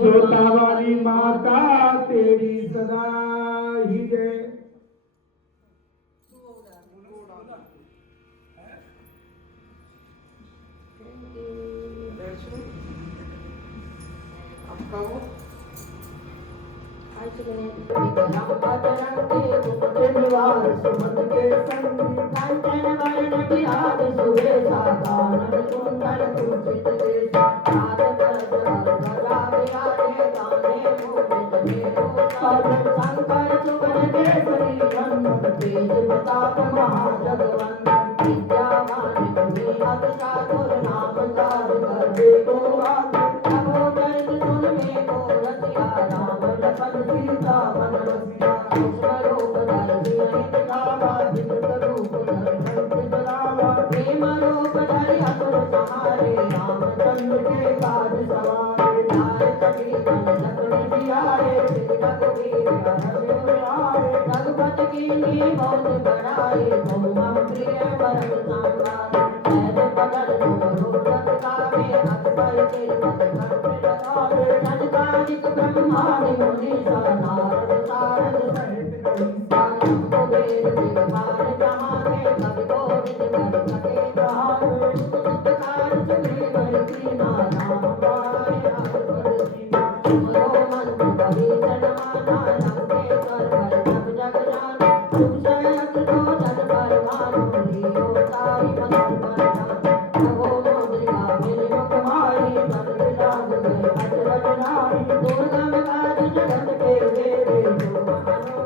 जोता वाली माता तेरी सदा ही जय। शंकर सुवन केसरी नंदन तेज प्रताप महाजगवंदन विद्यावान गुणी अति चातुर नाम काज करबे को आतुर प्रभु चरित सुन में को रसिया राम लखन सीता मन रसिया सूक्ष्म रूप धरि सिंह दिखावा विकट रूप धरि संत जगावा प्रेम रूप धरि असुर संहारे रामचंद्र के काज सवारे लाए सभी जन लखन जियारे रघुपति कीन्ही बहुत बड़ाई तुम मम प्रिय भरत संभाले सहज बदन तुम रोग गावे हथ पर सिरपत कंठ लगावे सनकादिक ब्रह्मादि मुनीसा नारद सारद सहित कबीसा शंभु वेद दिगपाल जहाने कवि कोविद कर सके कहावे सुतकार सुग्रीव कीना राम पाए अकबर सीना मनो मंत्र कवि जनमाना लंकेश्वर पर जग जग जाना तुम सहत तो जन पर मानो लियो ताई मंत्र पर जाना नभो मोदिका मेरे मुख मारी सब लाग गए अचरज नारी दुर्गम काज जगत के वेरे जो महानो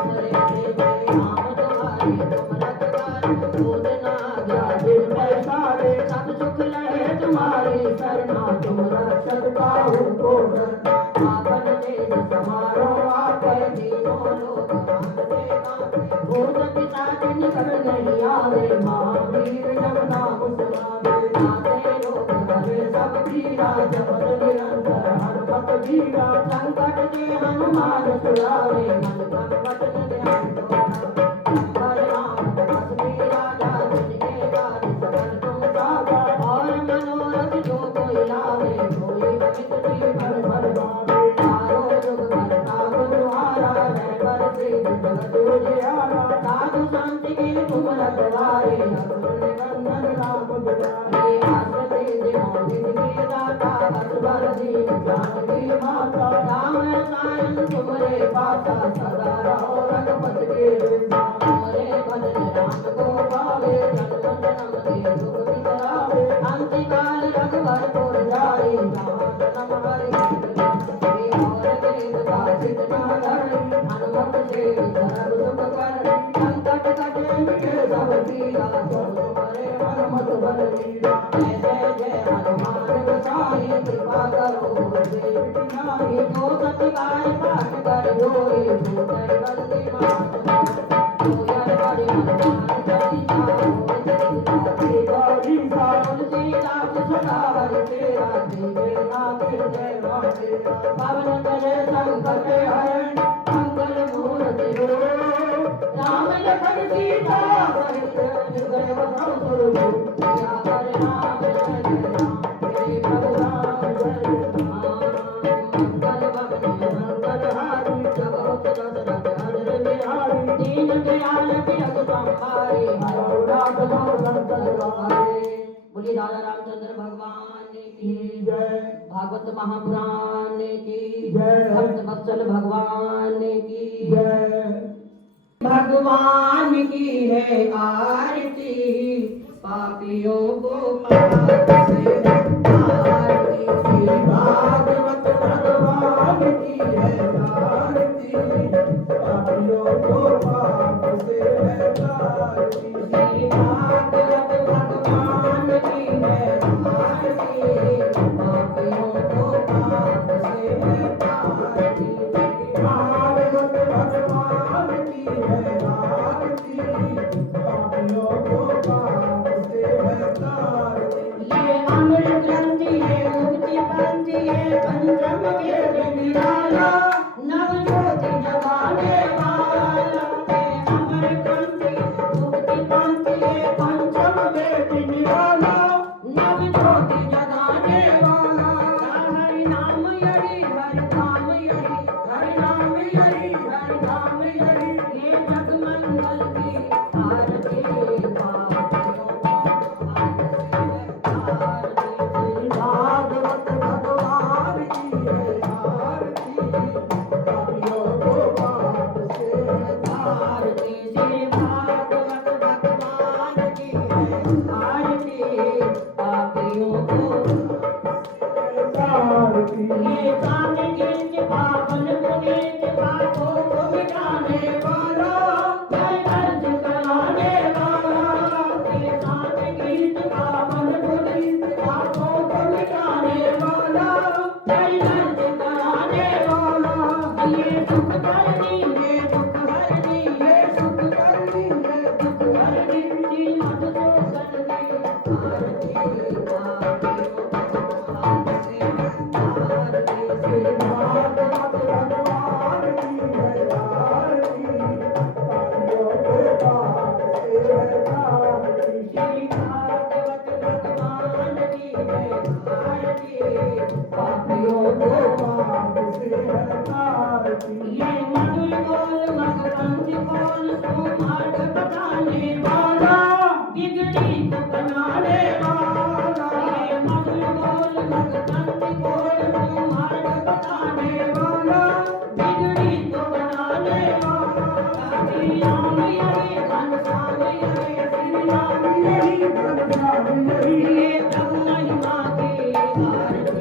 करे देवे राम दुआरे तुम रखवारे दूध ना आज्ञा दिल में सारे सब सुख लहे तुम्हारी शरणा तुम रक्षक काहू को डरना आपन तेज समारो आपै तीनों लोक कांपते कांपते भूत पिशाच निकट नहीं आवे महावीर जब नाम सुनावे नाथे लोक हरे सब पीरा जपत निरंतर हनुमत बीरा संकट के हनुमान छुड़ावे मन क्रम वचन ध्यान दोहरावे शंकर राम तपस्वी राजा जिनके काज सकल तुम साजा और मनोरथ जो कोई लावे कोई पवित्र जीवन फल पावे चारों जुग करता गुरुहारा रहबर सिंह जगत उजियारा साधु संत के तुम रखवारे असुर निकंदन राम दुलारे आश्रय दिनों दिन के दाता असवर दीन जानकी माता राम रसायन तुम्हारे पासा सदा रहो रघुपत के तुम्हारे भजन राम को पावे जन्म जन्म के दुख बिसरावे अंत काल रघुवर जाई जहाँ जन्म हरि और वेद काचित न धरि हनुमत से सर्व सुख करहि संकट कटे मिटे सब पीरा जो हरे हनुमत बल वीरा जय जय जय हनुमान गोसाई कृपा करो देव की नाई जो सत बार पाठ कर जोई छूटै बंदी मात जो यर बड़ि हनुमान चालीसा होय गौरी सा तुलसीदास सदा हरि तेरा देवे नाथ जय तेरा पवन करे संकट हरण मंगल मूर्ति हो राम लखन सीता सहित निर्भय बसहु सुरभूप या पर नाम जय राम तेरे प्रभु राम जय राम मंगल भवन मंगल हारी जगत दशरथ हर बिहारी दीन दयाल बिरख संहारे हरौ राघव संकल हारे बोलिए राजा रामचंद्र भगवान की जय भागवत महापुराण की जय भक्त वत्सल भगवान की जय भगवान की है आरती पापियों को पाप से आरती श्री भागवत भगवान की है आरती पापियों को पाप से है तारती श्री भागवत भगवान की है आरती पापियों को पाप से है तारती भागवत भगवान की है आरती पापियों को पाप से है तारती ये अमर ग्रंथि है मुक्ति पंथी है पंचम वेद निराला नव ज्योति जगाने वाला ये अमर ग्रंथि मुक्ति पंथी है पंचम वेद निराला नव ज्योति जगाने वाला हरि नाम यदि साथ खींच पावन पुनीत पापों को मिटाने वाला जय अर्ज कराने वाला के साथ खींच पावन पुनीत पापों को मिटाने वाला जय अर्ज कराने वाला ये दुख हरनी ये दुख हरनी ये सुख करनी ये दुख हरनी श्री मधुसूदन की आरती ये मधुर बोल मगपंथ बोल सुमार्ग बताने वाला बिगड़ी को बनाने वाला ये मधुर बोल मगपंथ बोल सुमार्ग बताने वाला बिगड़ी को बनाने वाला श्री राम यही घनश्याम यही श्री राम यही घनश्याम यही ये प्रभु महिमा की आरती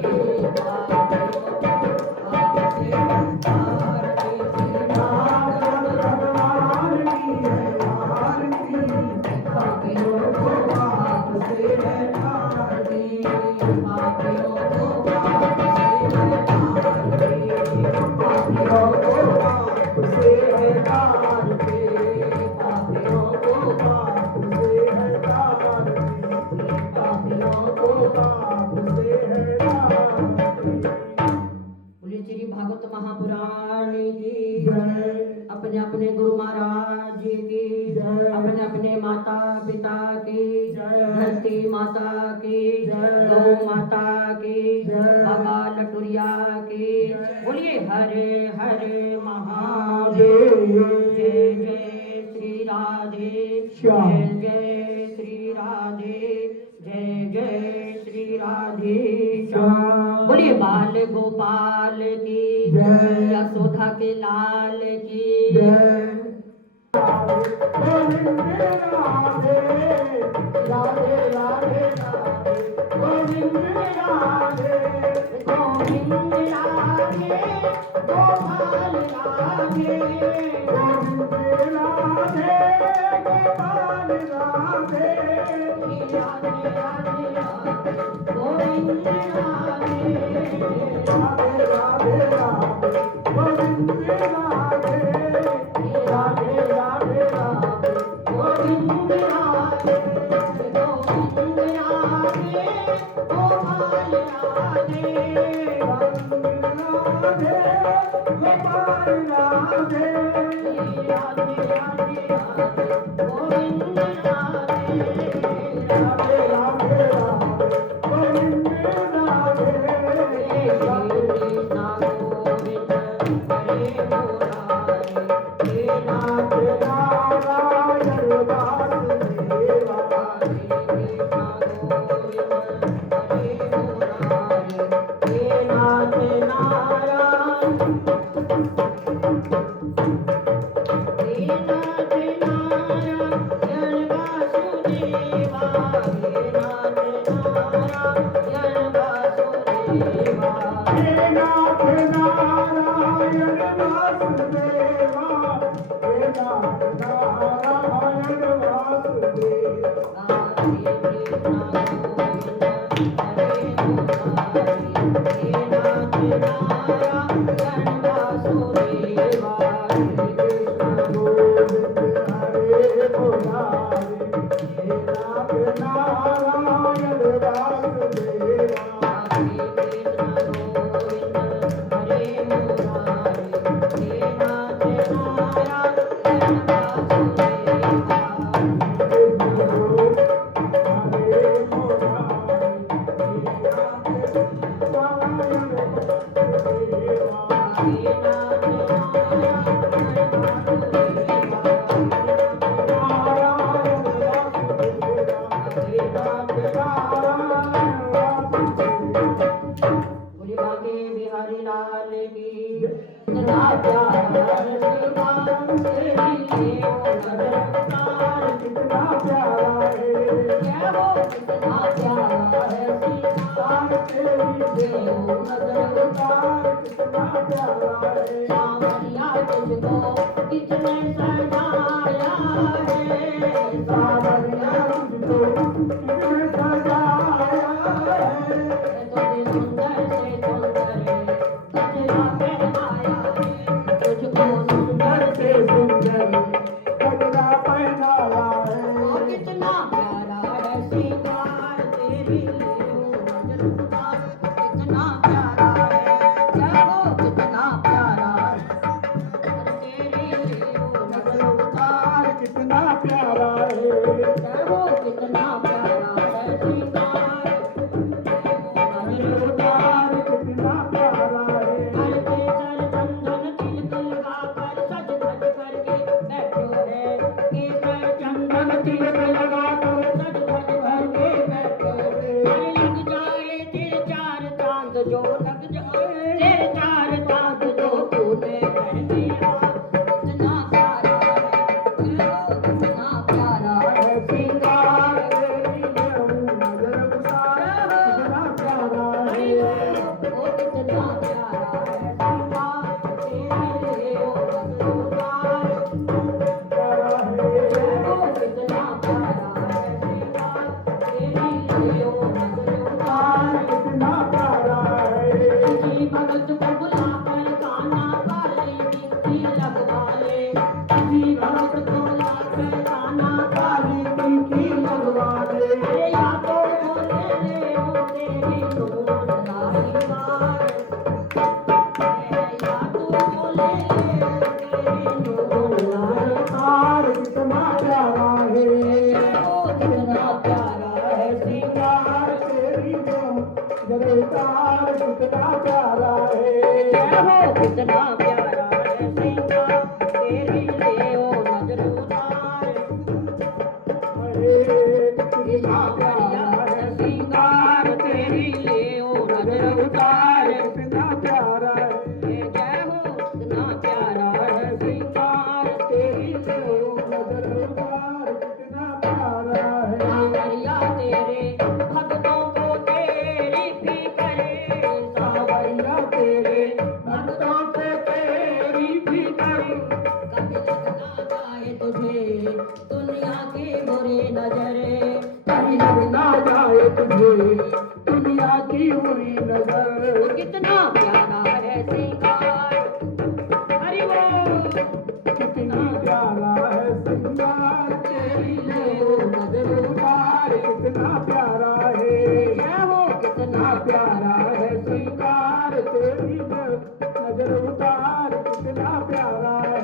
श्री भागवत महापुराण की अपने अपने गुरु महाराज जी की अपने अपने माता पिता की धरती माता की गौ माता की बाबा लटुरिया की बोलिए हरे हरे महादेव जय जय श्री राधे जय जय श्री राधे जय जय श्री राधे बोलिए बाल गोपाल की यशोदा के लाल की गोविंद राधे राधे राधे गोविंद राधे गोविंद राधे गोपाल राधे गोविंद राधे गोपाल राधे राधे राधे गोविंद राधे राधे राधे गोविंद राधे राधे राधे गोविंद राधे गोविंद राधे गोपाल राधे राधे गोपाल राधे राधे राधे गोविंद राधे राधे राधे गोविंद राधे कितना प्यारा है सीता तेरी हो नजर उतार कितना प्यारा है सांवरिया तुझको किसने सजाया है सांवरिया तुझको किसने सजाया है तुझे सुंदर से सुंदर गजरा पहनाया है तुझको सुंदर से सुंदर गजरा पहनाया है ओ कितना प्यारा है श्रृंगार तेरे लिए हो नजर उतार कितना प्यारा है जय हो कितना प्यारा है तेरे लिए हो नजर उतार कितना प्यारा है जय हो कितना प्यारा है श्रृंगार नजर उतार कितना प्यारा है हर केसर चंदन तिलक लगा कर सज धज करके बैठो है केसर चंदन तिलक लगा कर सज धज करके बैठो है अरे लग जाए तेरे चार चांद जो लग जाए तेरे चार चांद जो तूने पहने कितना प्यारा है कितना प्यारा है श्रृंगार तेरी नजर उतार कितना प्यारा है ओ कितना प्यारा है श्रृंगार तेरे लिए ओ नजर उतार प्यारा है ओ कितना प्यारा है श्रृंगार तेरे लिए ओ नजर उतार कितना प्यारा है किसी भगत को बुलाकर काना काली बिंदी लगवा ले किसी भगत को बुलाकर काना काली बिंदी लगवा ले अरे या तो बोले ले ओ तेरी धूल लाई मार या तो बोले ले ओ तेरी धूल लाई मार कितना प्यारा है ओ कितना प्यारा है श्रृंगार तेरी नजर उतार कितना प्यारा है जय हो कितना प्यारा है श्रृंगार तेरी लिए ओ नजर उतार कितना प्यारा है श्रृंगार तेरी लिए ओ नजर उतार कितना प्यारा है जय हो कितना प्यारा है श्रृंगार तेरी लिए ओ नजर उतार कितना प्यारा है सांवरिया तेरे भक्तों को तेरी फिक्र सांवरिया तेरे भक्तों को तेरी फिक्र कभी लग ना जाए तुझे दुनिया की बुरी नजरे कहीं लग ना जाए तुझे दुनिया की बुरी नजर वो कितना प्यारा है श्रृंगार हरि बोल कितना प्यारा है श्रृंगार तेरी ले नजर उतार कितना प्यारा है जय हो कितना प्यारा है श्रृंगार तेरी नजर उतार कितना प्यारा है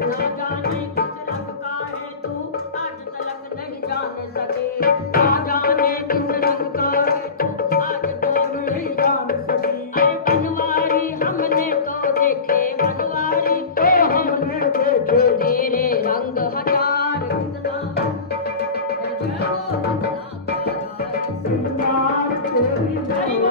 ना जाने किस रंग का है तू आज तलक नहीं जान सके ना जाने किस रंग का है तू आज तक नहीं जान सकी अरे बनवारी हमने तो देखे बनवारी तो हमने देखे तेरे रंग हजार कितना जय हो कितना प्यारा है श्रृंगार तेरी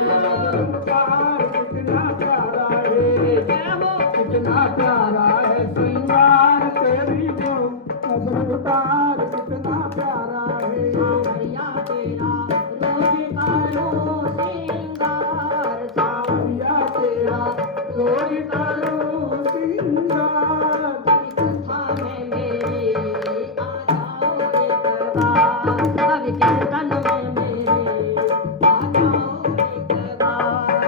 नजर उतार कितना प्यारा है जय हो कितना प्यारा है श्रृंगार तेरी नजर उतार कितना प्यारा है सांवरिया तेरा रोज का श्रृंगार सांवरिया तेरा रोज का श्रृंगार कभी कथा में मेरे आ जाओ रे दरबार कभी कीर्तन में मेरे आ जाओ रे दरबार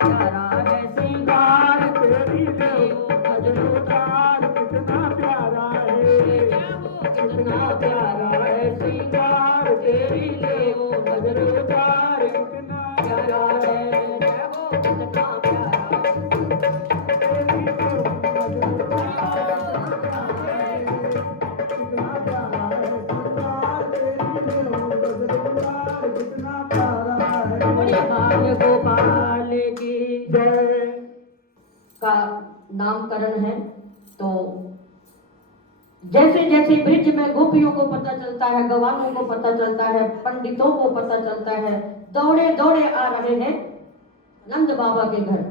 प्यारा है श्रृंगार तेरी नजर उतार कितना प्यारा है कितना प्यारा है श्रृंगार तेरी ले ओ नजर उतार कितना प्यारा है जय हो कितना प्यारा तेरी नजर उतार कितना प्यारा है श्रृंगार तेरी ले ओ नजर उतार कितना प्यारा है बड़े भाग्य गोपाल की जय का नामकरण है तो जैसे जैसे ब्रिज में गोपियों को पता चलता है गवानों को पता चलता है पंडितों को पता चलता है दौड़े दौड़े आ रहे हैं नंद बाबा के घर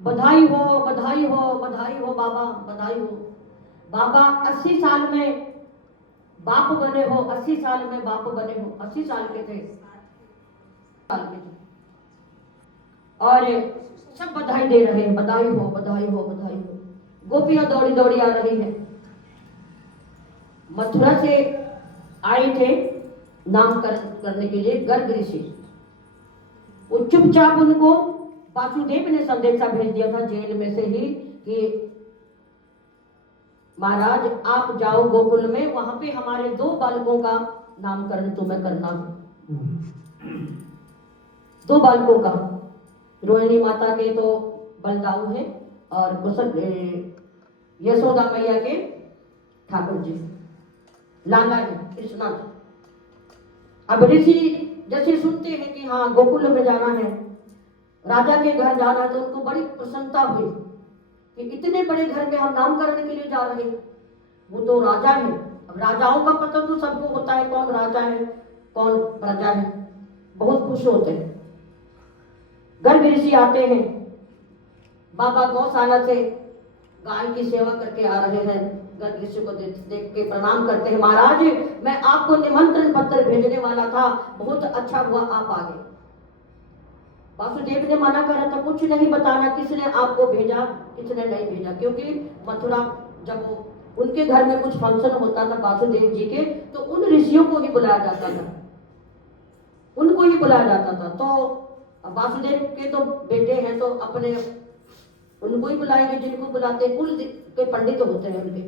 बधाई हो बधाई हो बधाई हो बाबा बधाई हो बाबा 80 साल में बाप बने हो 80 साल में बाप बने हो 80 साल के थे और सब बधाई दे रहे हैं, बधाई हो बधाई हो बधाई हो। गोपियां दौड़ी दौड़ी आ रही है। मथुरा से आए थे नामकरण करने के लिए गर्ग ऋषि। वो चुपचाप उनको वासुदेव ने संदेशा भेज दिया था जेल में से ही कि महाराज आप जाओ गोकुल में, वहां पे हमारे 2 बालकों का नामकरण तुम्हें करना है। 2 बालकों का, रोहिणी माता के तो बलदाऊ है और यशोदा मैया के ठाकुर जी लाला है कृष्णा। अब ऋषि जैसे सुनते हैं कि हाँ गोकुल में जाना है, राजा के घर जाना है, तो उनको बड़ी प्रसन्नता हुई कि इतने बड़े घर में हम नामकरण के लिए जा रहे हैं। वो तो राजा है, अब राजाओं का पता तो सबको होता है कौन राजा है कौन प्रजा है। बहुत खुश होते हैं। गर्ग ऋषि आते हैं, बाबा गौशाला से गाय की सेवा करके आ रहे हैं। गर्ग ऋषि को देख के प्रणाम करते हैं, महाराज मैं आपको निमंत्रण पत्र भेजने वाला था, बहुत अच्छा हुआ आप आ गए। वासुदेव ने मना करा था कुछ नहीं बताना किसने आपको भेजा किसने नहीं भेजा, क्योंकि मथुरा जब उनके घर में कुछ फंक्शन होता था वासुदेव जी के, तो उन ऋषियों को ही बुलाया जाता था, उनको ही बुलाया जाता था। तो वासुदेव के तो बेटे हैं तो अपने उनको ही बुलाएंगे जिनको बुलाते, कुल के पंडित होते हैं उनके।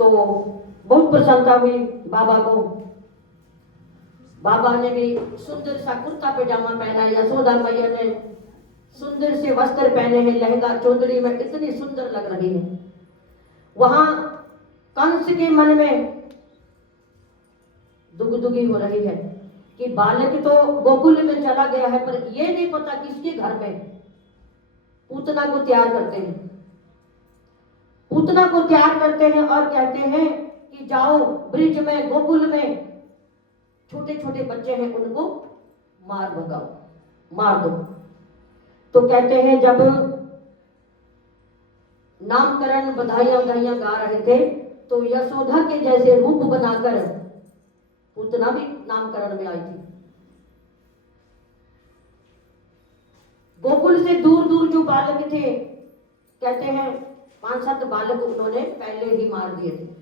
तो बहुत प्रसन्नता हुई बाबा को। बाबा ने भी सुंदर सा कुर्ता पैजामा पहना, यशोदा मैया ने सुंदर से वस्त्र पहने हैं, लहंगा चौधरी में इतनी सुंदर लग रही है। वहां कंस के मन में दुगदुगी हो रही है कि बालक तो गोकुल में चला गया है, पर यह नहीं पता किसके घर में। पूतना को तैयार करते हैं, पूतना को तैयार करते हैं और कहते हैं कि जाओ ब्रिज में गोकुल में छोटे छोटे बच्चे हैं उनको मार भगाओ, मार दो। तो कहते हैं जब नामकरण बधाइयां बधाइयां गा रहे थे तो यशोदा के जैसे रूप बनाकर पूतना भी नामकरण में आई थी। गोकुल से दूर दूर जो बालक थे, कहते हैं 5-7 बालक उन्होंने पहले ही मार दिए थे।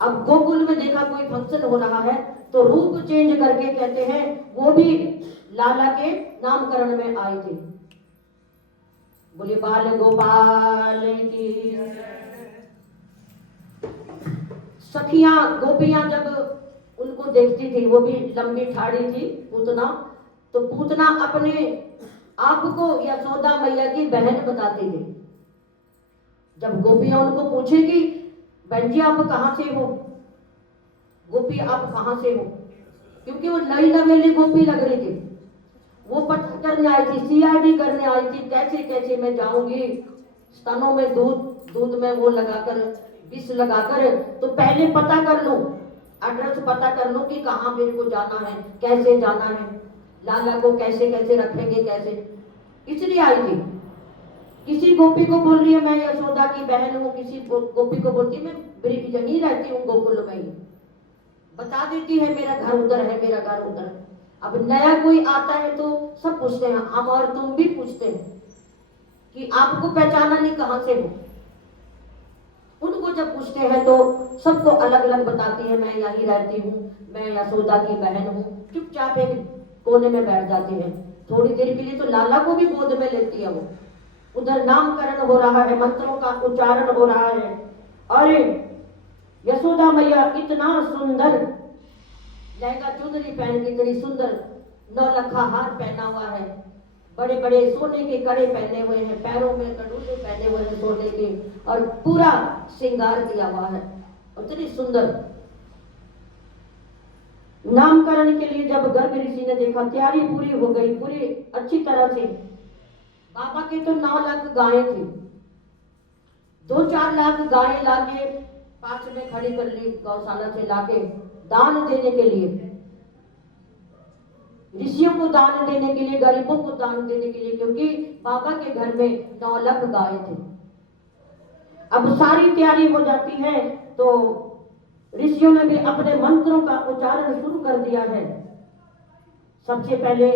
अब गोकुल में देखा कोई फंक्शन हो रहा है तो रूप चेंज करके कहते हैं वो भी लाला के नामकरण में आई थी। बोले बाल गोपाल की। सखियां गोपियां जब उनको देखती थी, वो भी लंबी ठाड़ी थी पूतना, तो पूतना अपने आप को यशोदा मैया की बहन बताती थी। जब गोपियां उनको पूछेगी बहन जी आप कहां से हो, गोपी आप कहां से हो, क्योंकि वो नई नवेली गोपी लग रही थी, वो पता करने आई थी, सीआईडी करने आई थी, कैसे कैसे मैं जाऊंगी स्तनों में दूध में वो लगाकर विष लगाकर, तो पहले पता कर लूं, एड्रेस पता कर लूं कि कहां मेरे को जाना है, कैसे जाना है, लाला को कैसे कैसे रखेंगे कैसे, इसलिए आई थी। किसी गोपी को बोल रही है मैं यशोदा की बहन हूँ, किसी गोपी को बोलती मैं यहीं रहती हूँ गोकुल में ही, बता देती है मेरा घर उधर है, मेरा घर उधर है। अब नया कोई आता है तो सब पूछते हैं, हम और तुम भी पूछते हैं कि आपको पहचाना नहीं कहां से हो। उनको जब पूछते हैं तो सबको अलग अलग बताती है, मैं यहीं रहती हूँ, मैं यशोदा की बहन हूँ। चुपचाप एक कोने में बैठ जाती है, थोड़ी देर के लिए तो लाला को भी गोद में लेती है वो। उधर नामकरण हो रहा है, मंत्रों का उच्चारण हो रहा है, और यशोदा मैया इतना सुंदर लहंगा चुनरी पहन के, इतनी सुंदर 9 लखा हार पहना हुआ है, बड़े बड़े सोने के कड़े पहने हुए हैं, पैरों में कटोरे पहने हुए हैं सोने के, और पूरा श्रृंगार किया हुआ है, इतनी सुंदर। नामकरण के लिए जब गर्ग ऋषि ने देखा तैयारी पूरी हो गई, पूरी अच्छी तरह से। बाबा के तो 9 लाख गायें थी, 2-4 लाख गायें लाके पास में खड़ी कर ली गौशाला से, लाके दान देने के लिए, ऋषियों को दान देने के लिए, गरीबों को दान देने के लिए, क्योंकि बाबा के घर में 9 लाख गायें थी। अब सारी तैयारी हो जाती है तो ऋषियों ने भी अपने मंत्रों का उच्चारण शुरू कर दिया है। सबसे पहले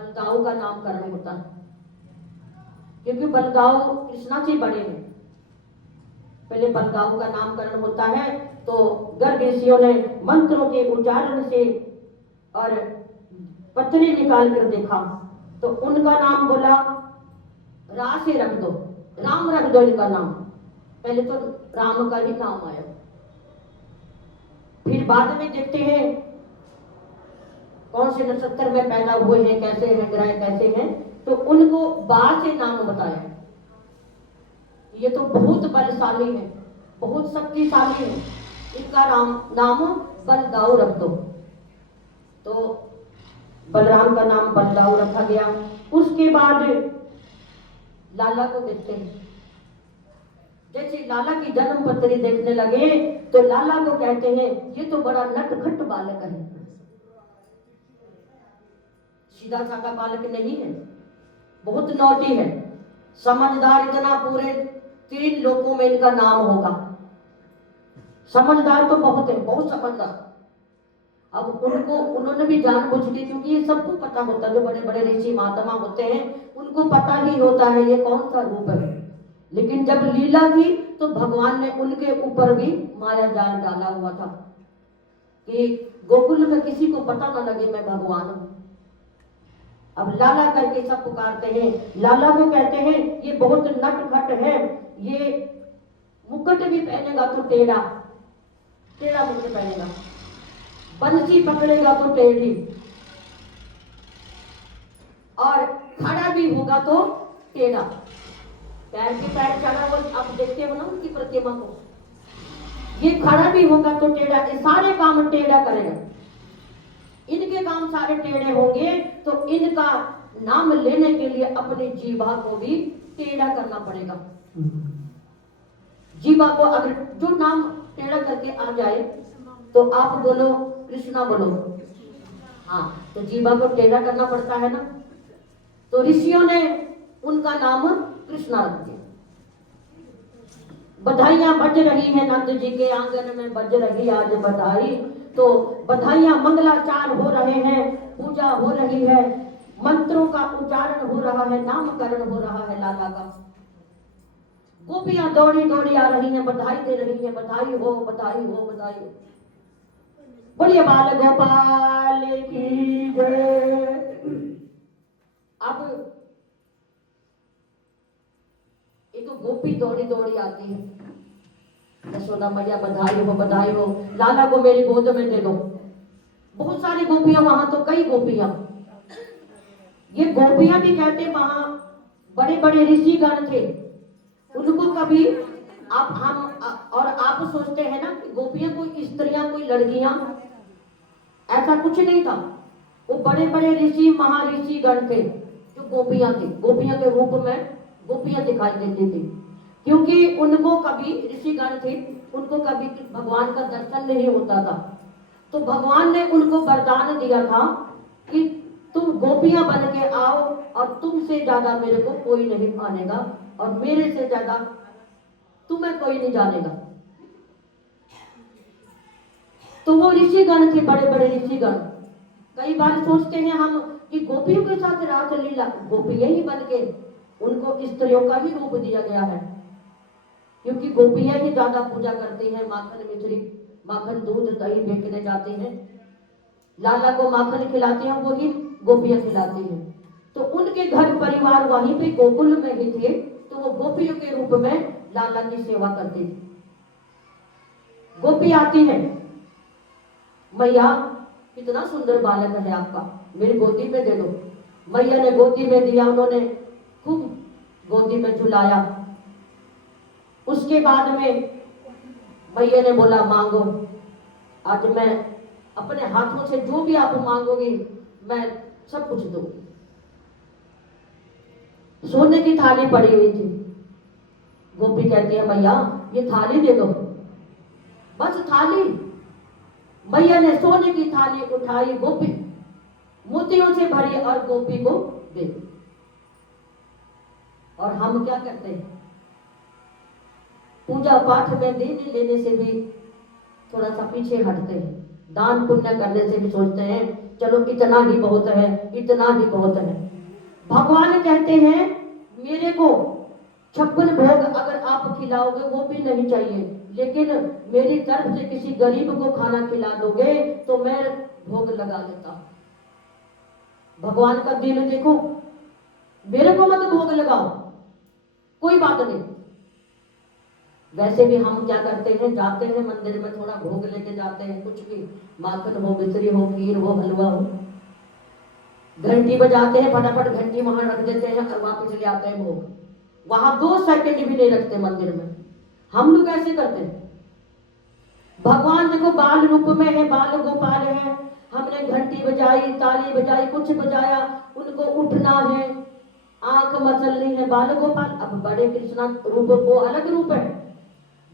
बलदाऊ का नामकरण होता है, क्योंकि बलदाऊ कृष्णा से बड़े हैं। पहले बलदाऊ का नामकरण होता है, तो गर्ग ऋषियों ने मंत्रों के उच्चारण से और पत्नी निकाल कर देखा, तो उनका नाम बोला रा से रख दो, राम रख दो इनका नाम। पहले तो राम का ही नाम आया, फिर बाद में देखते हैं कौन से नक्षत्र में पैदा हुए हैं, कैसे हैं, ग्रह कैसे हैं, तो उनको बा से नाम बताया। ये तो बहुत बलशाली है, बहुत शक्तिशाली है, इनका नाम बलदाऊ रख दो। तो बलराम का नाम बलदाऊ रखा गया। उसके बाद लाला को देखते हैं। जैसे लाला की जन्म पत्री देखने लगे तो लाला को कहते हैं ये तो बड़ा नटखट बालक है, सीधा साधा बालक नहीं है, बहुत नौटी है, समझदार, इतना पूरे 3 लोकों में इनका नाम होगा। समझदार तो बहुत है, बहुत समझदार। अब उन्होंने भी जानबूझ के, क्योंकि ये सबको पता होता है, जो बड़े बड़े ऋषि महात्मा होते हैं उनको पता ही होता है ये कौन सा रूप है। लेकिन जब लीला थी तो भगवान ने उनके ऊपर भी माया जाल डाला हुआ था कि गोकुल में किसी को पता न लगे मैं भगवान हूं। अब लाला करके सब पुकारते हैं। लाला को कहते हैं ये बहुत नटखट है, ये मुकुट भी पहनेगा तो टेढ़ा टेढ़ा मुकुट पहनेगा, बंसी पकड़ेगा तो टेढ़ी, और खड़ा भी होगा तो टेढ़ा, पैर के पैर चढ़ा वो आप देखते हो ना उनकी प्रतिमा को, ये खड़ा भी होगा तो टेढ़ा, ये सारे काम टेढ़ा करेगा। इनके काम सारे टेढ़े होंगे तो इनका नाम लेने के लिए अपनी जीभा को भी टेढ़ा करना पड़ेगा। जीभा को अगर जो नाम टेढ़ा करके आ जाए तो आप बोलो कृष्णा बोलो, हाँ, तो जीभा को टेढ़ा करना पड़ता है ना। तो ऋषियों ने उनका नाम कृष्णा रख दिया। बधाइयां बज रही हैं नंद जी के आंगन में, बज रही आज बधाई, तो बधाइयां मंगलाचार हो रहे हैं, पूजा हो रही है, मंत्रों का उच्चारण हो रहा है, नामकरण हो रहा है लाला का। गोपियां दौड़ी दौड़ी आ रही हैं, बधाई दे रही हैं, बधाई हो बधाई हो बधाई हो। बोलिए बाल गोपाल की जय। अब ये तो गोपी दौड़ी दौड़ी आती है, यशोदा मैया बधाई हो, लाला को मेरी गोद में दे दो। बहुत सारी गोपियां, वहां तो कई गोपियां, ये गोपियां भी कहते वहां बड़े बड़े ऋषिगण थे, उनको कभी आप सोचते हैं ना कि गोपियां कोई स्त्रियां कोई लड़कियां, ऐसा कुछ नहीं था। वो बड़े बड़े ऋषि महाऋषि गण थे जो गोपियां थे, गोपियां के रूप में गोपियां दिखाई देती थी, क्योंकि उनको कभी ऋषिगण थे, उनको कभी भगवान का दर्शन नहीं होता था। तो भगवान ने उनको वरदान दिया था कि तुम गोपियां बन के आओ और तुमसे ज्यादा मेरे को कोई नहीं मानेगा और मेरे से ज्यादा तुम्हें कोई नहीं जानेगा। तो वो ऋषिगण थे, बड़े बड़े ऋषिगण। कई बार सोचते हैं हम कि गोपियों के साथ रास लीला, गोपियां ही बन के, उनको स्त्रियों का ही रूप दिया गया है, क्योंकि गोपियां ही ज्यादा पूजा करती हैं, माखन मिश्री, माखन दूध दही बेचने जाती हैं, लाला को माखन खिलाती हैं, वही गोपियां खिलाती हैं। तो उनके घर परिवार वहीं पे गोकुल में ही थे, तो वो गोपियों के रूप में लाला की सेवा करती थी। गोपी आती है, मैया कितना सुंदर बालक है आपका, मेरी गोदी में दे दो। मैया ने गोदी में दिया, उन्होंने खूब गोदी में झुलाया। उसके बाद में मैया ने बोला मांगो, आज मैं अपने हाथों से जो भी आप मांगोगी मैं सब कुछ दूं। सोने की थाली पड़ी हुई थी, गोपी कहती है मैया ये थाली दे दो, बस थाली। मैया ने सोने की थाली उठाई, गोपी मोतियों से भरी और गोपी को दे दी। और हम क्या करते हैं, पूजा पाठ में देने लेने से भी थोड़ा सा पीछे हटते हैं, दान पुण्य करने से भी सोचते हैं चलो इतना ही बहुत है, इतना ही बहुत है। भगवान कहते हैं मेरे को 56 भोग अगर आप खिलाओगे वो भी नहीं चाहिए, लेकिन मेरी तरफ से किसी गरीब को खाना खिला दोगे तो मैं भोग लगा लेता हूं। भगवान का दिल देखो, मेरे को मत भोग लगाओ, कोई बात नहीं। वैसे भी हम क्या करते हैं, जाते हैं मंदिर में, थोड़ा भोग लेके जाते हैं, कुछ भी, माखन हो, मिश्री हो, खीर हो, हलवा हो, घंटी बजाते हैं, फटाफट घंटी वहां रख देते हैं और वापस ले आते हैं भोग। वहां 2 सेकंड भी नहीं रखते मंदिर में। हम लोग ऐसे करते हैं। भगवान देखो बाल रूप में है, बाल गोपाल है, हमने घंटी बजाई, ताली बजाई, कुछ बजाया, उनको उठना है, आंख मसलनी है, बाल गोपाल। अब बड़े कृष्णा रूप वो अलग रूप है,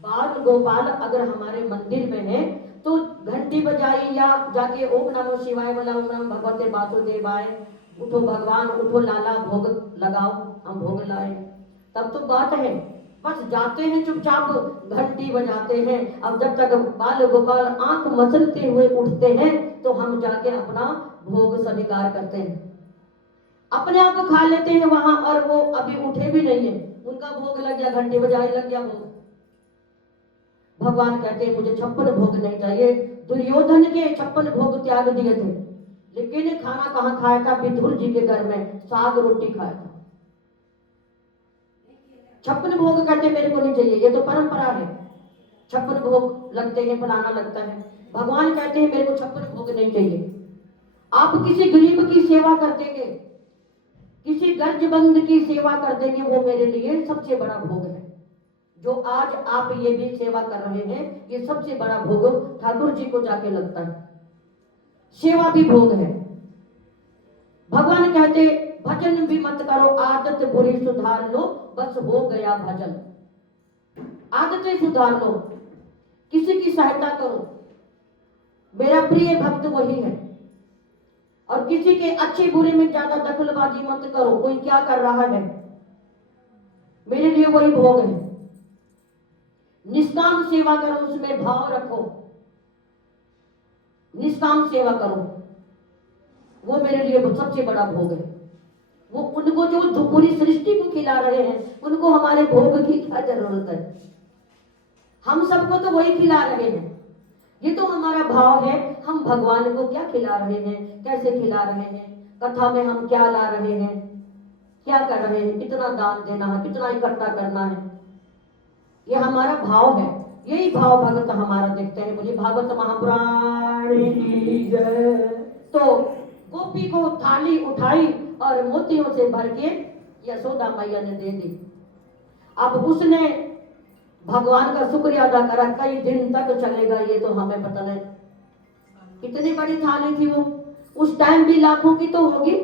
बाल गोपाल अगर हमारे मंदिर में है तो घंटी बजाई या जाके ओम नमो शिवाय बोला, ओम नमो भगवते वासुदेवाय, उठो भगवान उठो लाला, भोग लगाओ, हम भोग लाए, तब तो बात है। बस जाते हैं चुपचाप घंटी बजाते हैं। अब जब तक बाल गोपाल आंख मसलते हुए उठते हैं तो हम जाके अपना भोग स्वीकार करते हैं, अपने आप को खा लेते हैं वहां, और वो अभी उठे भी नहीं है, उनका भोग लग गया, घंटी बजाई लग गया भोग। भगवान कहते हैं मुझे 56 भोग नहीं चाहिए। दुर्योधन के 56 भोग त्याग दिए थे, लेकिन खाना कहां खाया था, विदुर जी के घर में साग रोटी खाया था। 56 भोग कहते मेरे को नहीं चाहिए, ये तो परंपरा है, 56 भोग लगते हैं, बनाना लगता है। भगवान कहते हैं मेरे को 56 भोग नहीं चाहिए। आप किसी गरीब की सेवा कर देंगे, किसी गर्जबंद की सेवा कर देंगे, वो मेरे लिए सबसे बड़ा भोग है। जो आज आप ये भी सेवा कर रहे हैं, ये सबसे बड़ा भोग ठाकुर जी को जाके लगता है। सेवा भी भोग है। भगवान कहते भजन भी मत करो, आदत बुरी सुधार लो, बस हो गया भजन। आदतें सुधार लो, किसी की सहायता करो, मेरा प्रिय भक्त वही है। और किसी के अच्छे बुरे में ज्यादा दखलबाजी मत करो, कोई क्या कर रहा है, मेरे लिए वही भोग है। निष्काम सेवा करो, उसमें भाव रखो, निष्काम सेवा करो, वो मेरे लिए सबसे बड़ा भोग है। वो उनको जो पूरी सृष्टि को खिला रहे हैं, उनको हमारे भोग की क्या जरूरत है, हम सबको तो वही खिला रहे हैं। ये तो हमारा भाव है, हम भगवान को क्या खिला रहे हैं, कैसे खिला रहे हैं, कथा में हम क्या ला रहे हैं, क्या कर रहे हैं, कितना दान देना है, कितना इकट्ठा करना है, ये हमारा भाव है। यही भाव भगत हमारा देखते हैं। बोलिए भागवत महापुराण की जय। तो गोपी को थाली उठाई और मोतियों से भर के यशोदा मैया ने दे दी। अब उसने भगवान का शुक्रिया अदा करा, कई दिन तक चलेगा ये तो हमें पता नहीं। कितनी बड़ी थाली थी वो, उस टाइम भी लाखों की तो होगी,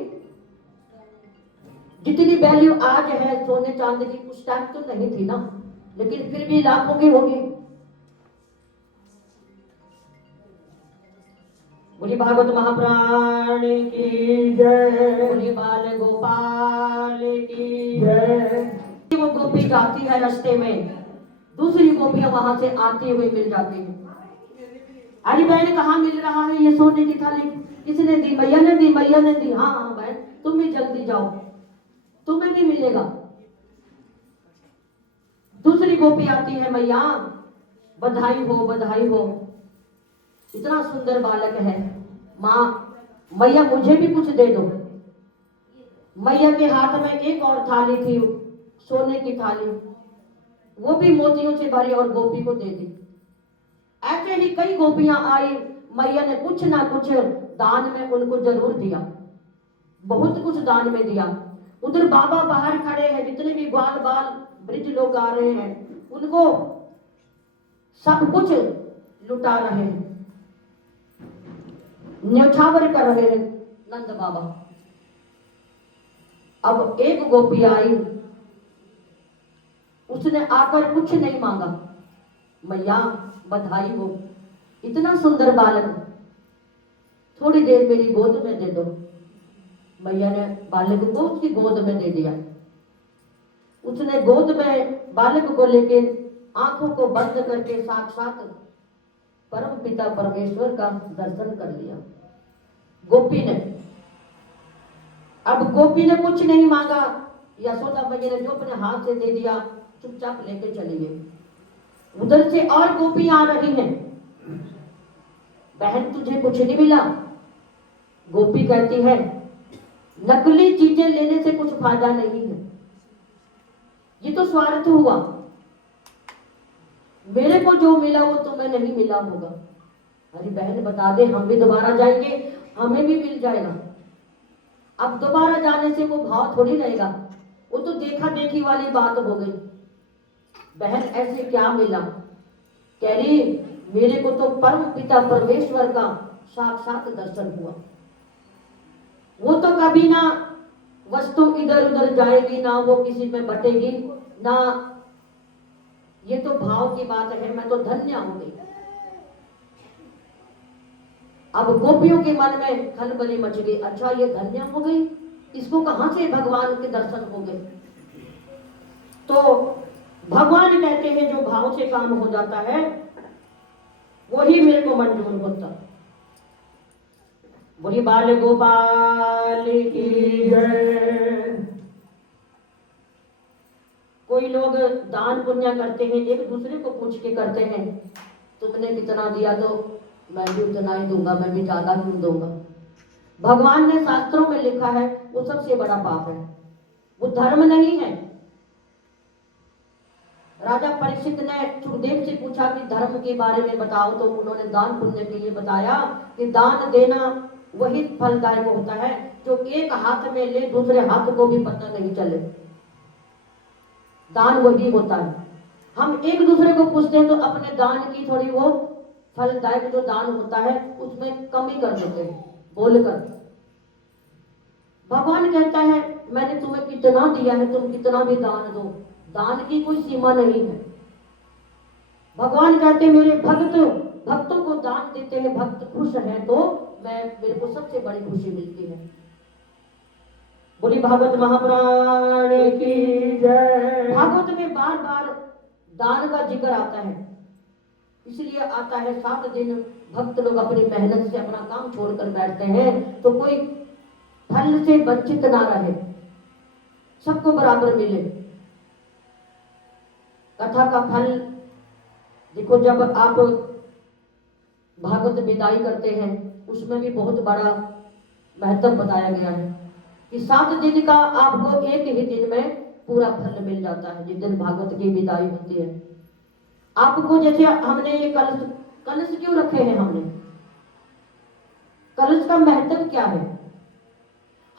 जितनी वैल्यू आज है सोने चांदी की, उस टाइम तो नहीं थी ना, लेकिन फिर भी लाखों की होगी। बोली भागवत महापुराण की जय, बोली बाल गोपाल की जय। वो गोपी जाती है, रास्ते में दूसरी गोपियां वहां से आती हुई मिल जाती है। अरे बहन कहाँ मिल रहा है ये सोने की थाली, किसने दी, मैया ने दी, मैया ने दी। हाँ हाँ बहन तुम भी जल्दी जाओ, तुम्हें भी मिलेगा। दूसरी गोपी आती है, मैया बधाई हो, बधाई हो, इतना सुंदर बालक है, माँ मैया मुझे भी कुछ दे दो। मैया के हाथ में एक और थाली थी, सोने की थाली, वो भी मोतियों से भरी और गोपी को दे दी। ऐसे ही कई गोपियां आई, मैया ने कुछ ना कुछ दान में उनको जरूर दिया, बहुत कुछ दान में दिया। उधर बाबा बाहर खड़े हैं, जितने भी ग्वाल बाल ब्रिज लोग आ रहे हैं, उनको सब कुछ लुटा रहे हैं, न्यौछावर कर रहे हैं नंद बाबा। अब एक गोपी आई, उसने आकर कुछ नहीं मांगा, मैया बधाई हो, इतना सुंदर बालक, थोड़ी देर मेरी गोद में दे दो। मैया ने बालक को उसकी गोद में दे दिया। उसने गोद में बालक को लेके आंखों को बंद करके साक्षात परम पिता परमेश्वर का दर्शन कर लिया। गोपी ने। अब गोपी ने कुछ नहीं मांगा, यशोदा मैया ने जो अपने हाथ से दे दिया, चुपचाप लेके चली गई। उधर से और गोपी आ रही हैं, बहन तुझे कुछ नहीं मिला? गोपी कहती है नकली चीजें लेने से कुछ फायदा नहीं है, ये तो स्वार्थ हुआ, मेरे को जो मिला वो तुम्हें नहीं मिला होगा। अरे बहन बता दे, हम भी दोबारा जाएंगे, हमें भी मिल जाएगा। अब दोबारा जाने से वो भाव थोड़ी रहेगा, वो तो देखा देखी वाली बात हो गई। बहन ऐसे क्या मिला? कह रही मेरे को तो परम पिता परमेश्वर का साक्षात दर्शन हुआ। वो तो कभी ना वस्तु इधर उधर जाएगी, ना वो किसी में बटेगी, ना, ये तो भाव की बात है, मैं तो धन्य हो गई। अब गोपियों के मन में खलबली मच गई, अच्छा ये धन्य हो गई, इसको कहां से भगवान के दर्शन हो गए? तो भगवान कहते हैं जो भाव से काम हो जाता है वही मेरे को मंजूर होता। बोली बाल गोपाल की जय। कोई लोग दान पुण्य करते हैं, एक दूसरे को पूछ के करते हैं, तुमने कितना दिया तो मैं भी उतना ही दूंगा, मैं भी ज्यादा क्यों दूंगा। भगवान ने शास्त्रों में लिखा है वो सबसे बड़ा पाप है, वो धर्म नहीं है। राजा परीक्षित ने सुखदेव से पूछा कि धर्म के बारे में बताओ, तो उन्होंने दान पुण्य के लिए बताया कि दान देना वही फलदायक होता है जो एक हाथ में ले दूसरे हाथ को भी पता नहीं चले। दान वही होता है। हम एक दूसरे को पूछते हैं तो अपने दान की थोड़ी वो फलदायक जो दान होता है उसमें कमी कर देते हैं बोलकर। भगवान कहता है मैंने तुम्हें कितना दिया है, तुम कितना भी दान दो, दान की कोई सीमा नहीं है। भगवान कहते हैं मेरे भक्तों को दान देते हैं, भक्त खुश है तो मेरे को सबसे बड़ी खुशी मिलती है। बोली भागवत महापुराण की जय। भागवत में बार बार दान का जिक्र आता है, इसलिए आता है 7 दिन भक्त लोग अपनी मेहनत से अपना काम छोड़कर बैठते हैं तो कोई फल से वंचित ना रहे, सबको बराबर मिले। कथा का फल देखो, जब आप भागवत विदाई करते हैं उसमें भी बहुत बड़ा महत्व बताया गया है कि 7 दिन का आपको एक ही दिन में पूरा फल मिल जाता है। जिस दिन भागवत की विदाई होती है आपको, जैसे हमने ये कलश क्यों रखे हैं, हमने कलश का महत्व क्या है?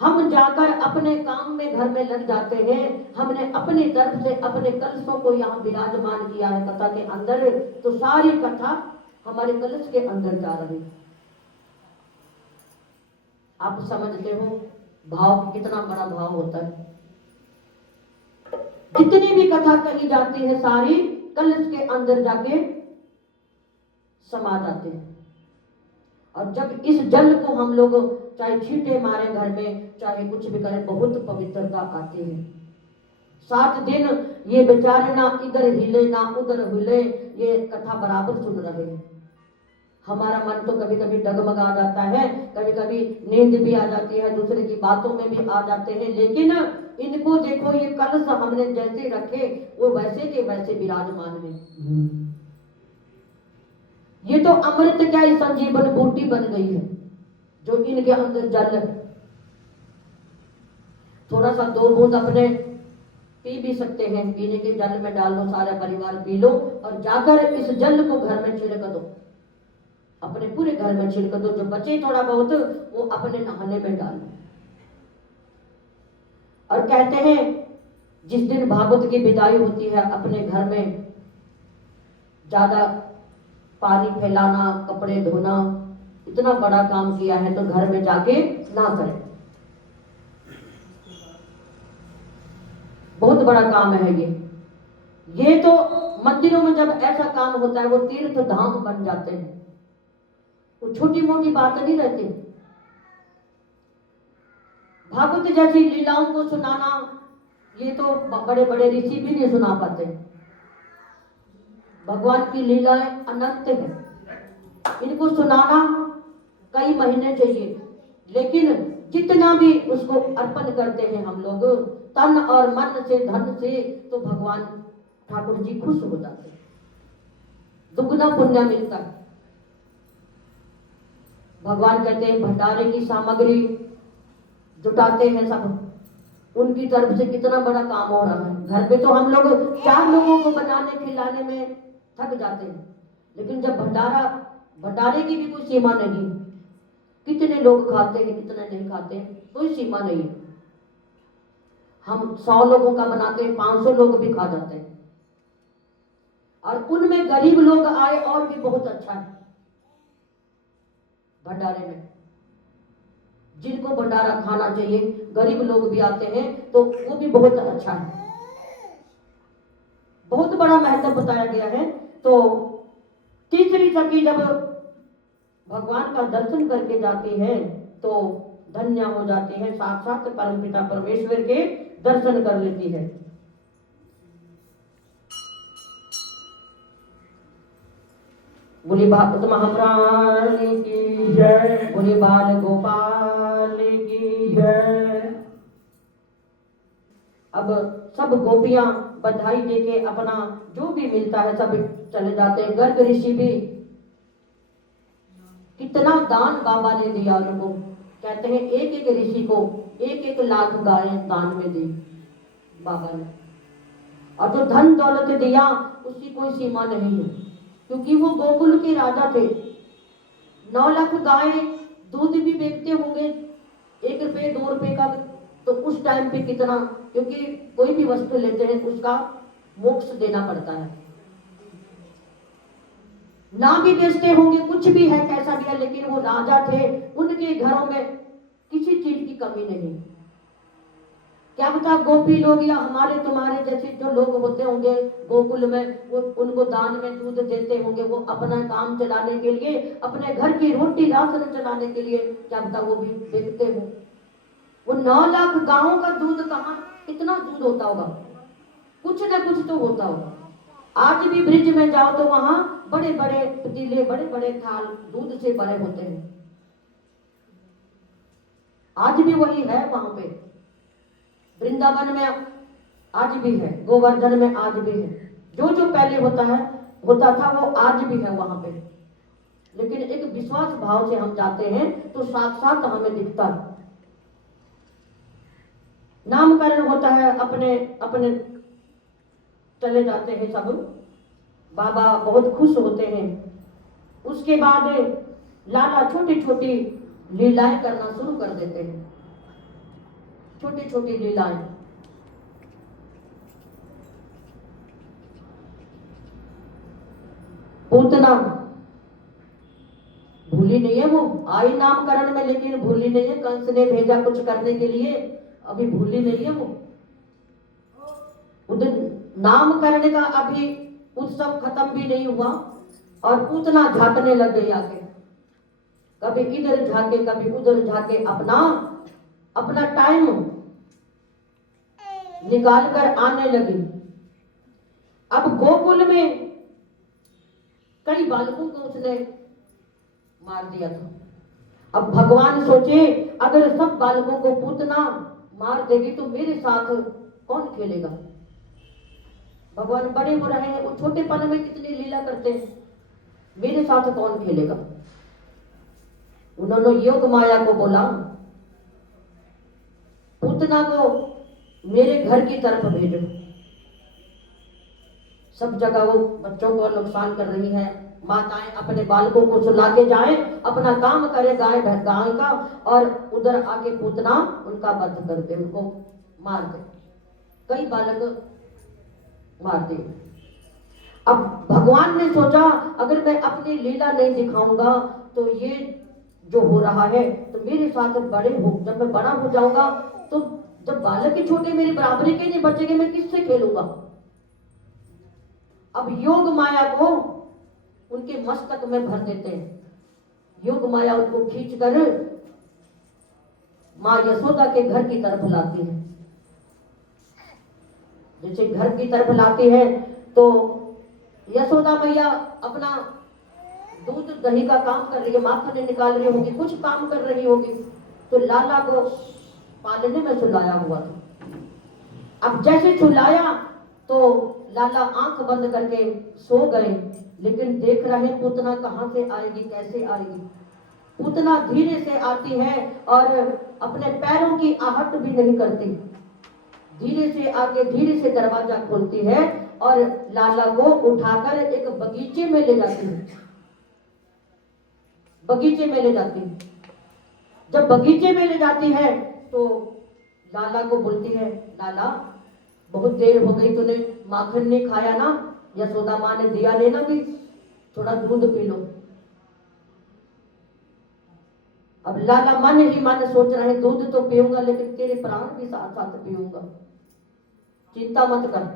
हम जाकर अपने काम में घर में लग जाते हैं, हमने अपनी तरफ से अपने कलशों को यहाँ विराजमान किया है कथा के अंदर, तो सारी कथा हमारे कलश के अंदर जा रही। आप समझते हो भाव कितना बड़ा भाव होता है। जितनी भी कथा कही जाती है सारी कलश के अंदर जाके समा जाते हैं। और जब इस जल को हम लोग चाहे छींटे मारे घर में, चाहे कुछ भी करें, बहुत पवित्रता आती है। 7 दिन ये बेचारे ना इधर हिले ना उधर हिले, ये कथा बराबर सुन रहे हैं। हमारा मन तो कभी कभी डगमगा जाता है, कभी कभी नींद भी आ जाती है, दूसरे की बातों में भी आ जाते हैं, लेकिन इनको देखो ये कलश हमने जैसे रखे वो वैसे के वैसे विराजमान है। ये तो अमृत क्या ही संजीवन बूटी बन गई है जो इनके अंदर जल है। थोड़ा सा 2 बूंद अपने पी भी सकते हैं, पीने के जल में डाल लो, सारा परिवार पी लो और जाकर इस जल को घर में छिड़क दो, अपने पूरे घर में छिड़क दो, जो बचे थोड़ा बहुत वो अपने नहाने में डाल लो। और कहते हैं जिस दिन भागवत की विदाई होती है अपने घर में ज्यादा पानी फैलाना, कपड़े धोना, इतना बड़ा काम किया है तो घर में जाके ना करें, बहुत बड़ा काम है ये तो मंदिरों में जब ऐसा काम होता है वो तीर्थ धाम बन जाते हैं, वो छोटी मोटी बात नहीं रहती। भागवत जैसी लीलाओं को सुनाना ये तो बड़े बड़े ऋषि भी नहीं सुना पाते। भगवान की लीलाएं अनंत है, इनको सुनाना कई महीने चाहिए। लेकिन जितना भी उसको अर्पण करते हैं हम लोग तन और मन से, धन से, तो भगवान ठाकुर जी खुश हो जाते हैं, दुगना पुण्य मिलता है। भगवान कहते हैं भंडारे की सामग्री जुटाते हैं सब, उनकी तरफ से कितना बड़ा काम हो रहा है। घर पे तो हम लोग 4 लोगों को बनाने खिलाने में थक जाते हैं, लेकिन जब भंडारे की भी कोई सीमा नहीं, कितने लोग खाते हैं कितने नहीं खाते हैं कोई सीमा नहीं है। हम 100 लोगों का बनाते हैं, 500 लोग भी खा जाते हैं, और उनमें गरीब लोग आए और भी बहुत अच्छा है। भंडारे में जिनको भंडारा खाना चाहिए, गरीब लोग भी आते हैं तो वो भी बहुत अच्छा है, बहुत बड़ा महत्व बताया गया है। तो तीसरी सखी जब भगवान का दर्शन करके जाती है तो धन्य हो जाती है, साक्षात परमपिता परमेश्वर के दर्शन कर लेती है। बोली भागवत महाप्राण की जय, बोली बाल गोपाल की जय। अब सब गोपियां बधाई देके अपना जो भी मिलता है सब चले जाते हैं। गर्ग ऋषि भी कितना दान बाबा ने दिया उनको, कहते हैं एक एक ऋषि को 1-1 लाख गायें दान में दी बाबा ने, और जो धन दौलत दिया उसकी कोई सीमा नहीं है, क्योंकि वो गोकुल के राजा थे। 9 लाख गायें, दूध भी बेचते होंगे 1 रुपये 2 रुपये का, तो उस टाइम पे कितना, क्योंकि कोई भी वस्तु लेते हैं उसका मोक्ष देना पड़ता है। ना भी बेचते होंगे, कुछ भी है कैसा भी है, लेकिन वो राजा थे, उनके घरों में किसी चीज की कमी नहीं। क्या पता गोपी लोग या हमारे तुम्हारे जैसे जो लोग होते होंगे गोकुल में, वो उनको दान में दूध देते होंगे, वो अपना काम चलाने के लिए, अपने घर की रोटी राशन चलाने के लिए, क्या पता वो भी बेचते हो। वो 9 लाख गांवों का दूध कहाँ, कितना दूध होता होगा, कुछ ना कुछ तो होता होगा। आज भी ब्रिज में जाओ तो वहां बड़े बड़े पतीले, बड़े बड़े थाल दूध से भरे होते हैं। आज भी वही है वहां पे, वृंदावन में आज भी है, गोवर्धन में आज भी है। जो जो पहले होता था वो आज भी है वहां पे। लेकिन एक विश्वास भाव से हम जाते हैं तो साथ हमें दिखता है। नामकरण होता है, अपने अपने चले जाते हैं सब, बाबा बहुत खुश होते हैं। उसके बाद लाला छोटी छोटी लीलाएं करना शुरू कर देते हैं, छोटी छोटी लीलाएं। पूतना भूली नहीं है, वो आई नामकरण में, लेकिन भूली नहीं है। कंस ने भेजा कुछ करने के लिए, अभी भूली नहीं है वो। उधर नामकरण का अभी उत्सव खत्म भी नहीं हुआ और पूतना झांकने लग गई आके, कभी इधर झांके कभी उधर झांके, अपना अपना टाइम निकाल कर आने लगी। अब गोकुल में कई बालकों को उसने मार दिया था। अब भगवान सोचे अगर सब बालकों को पूतना मार देगी तो मेरे साथ कौन खेलेगा। भगवान बड़े हो रहे हैं, वो छोटेपन में कितनी लीला करते हैं, मेरे साथ कौन खेलेगा। उन्होंने योग माया को बोला पूतना को मेरे घर की तरफ भेजो। सब जगह वो बच्चों को नुकसान कर रही है, माताएं अपने बालकों को सुला के जाएं, अपना काम करे गाय का, और उधर आके पूतना उनका वध कर दे, उनको मार दे। कई बालक मार दे। अब भगवान ने सोचा अगर मैं अपनी लीला नहीं दिखाऊंगा तो ये जो हो रहा है, तो मेरे साथ जब मैं बड़ा हो जाऊंगा तो जब बालक के छोटे मेरी बराबरी के नहीं बचेंगे, मैं किससे खेलूंगा। अब योग माया को उनके मस्तक में भर देते हैं। योग माया उनको खींच कर माँ यशोदा के घर की तरफ लाती है। जैसे घर की तरफ लाती है तो यशोदा मैया अपना दूध दही का काम कर रही है, माखन निकाल रही होगी, कुछ काम कर रही होगी। तो लाला को पालने में सुलाया हुआ था। अब जैसे सुलाया तो लाला आंख बंद करके सो गए, लेकिन देख रहे पूतना कहां से आएगी, कैसे आएगी। पूतना धीरे से आती है और अपने पैरों की आहट भी नहीं करती, धीरे से आके धीरे से दरवाजा खोलती है और लाला को उठाकर एक बगीचे में ले जाती है। बगीचे में ले जाती है। जब बगीचे में ले जाती है तो लाला को बोलती है, लाला बहुत देर हो गई, तूने माखन नहीं खाया ना, यशोदा माँ ने दिया लेना भी, थोड़ा दूध पी लो। अब लाला मन ही मन सोच रहे दूध तो पीऊंगा, लेकिन तेरे प्राण भी साथ साथ पीऊंगा, चिंता मत कर।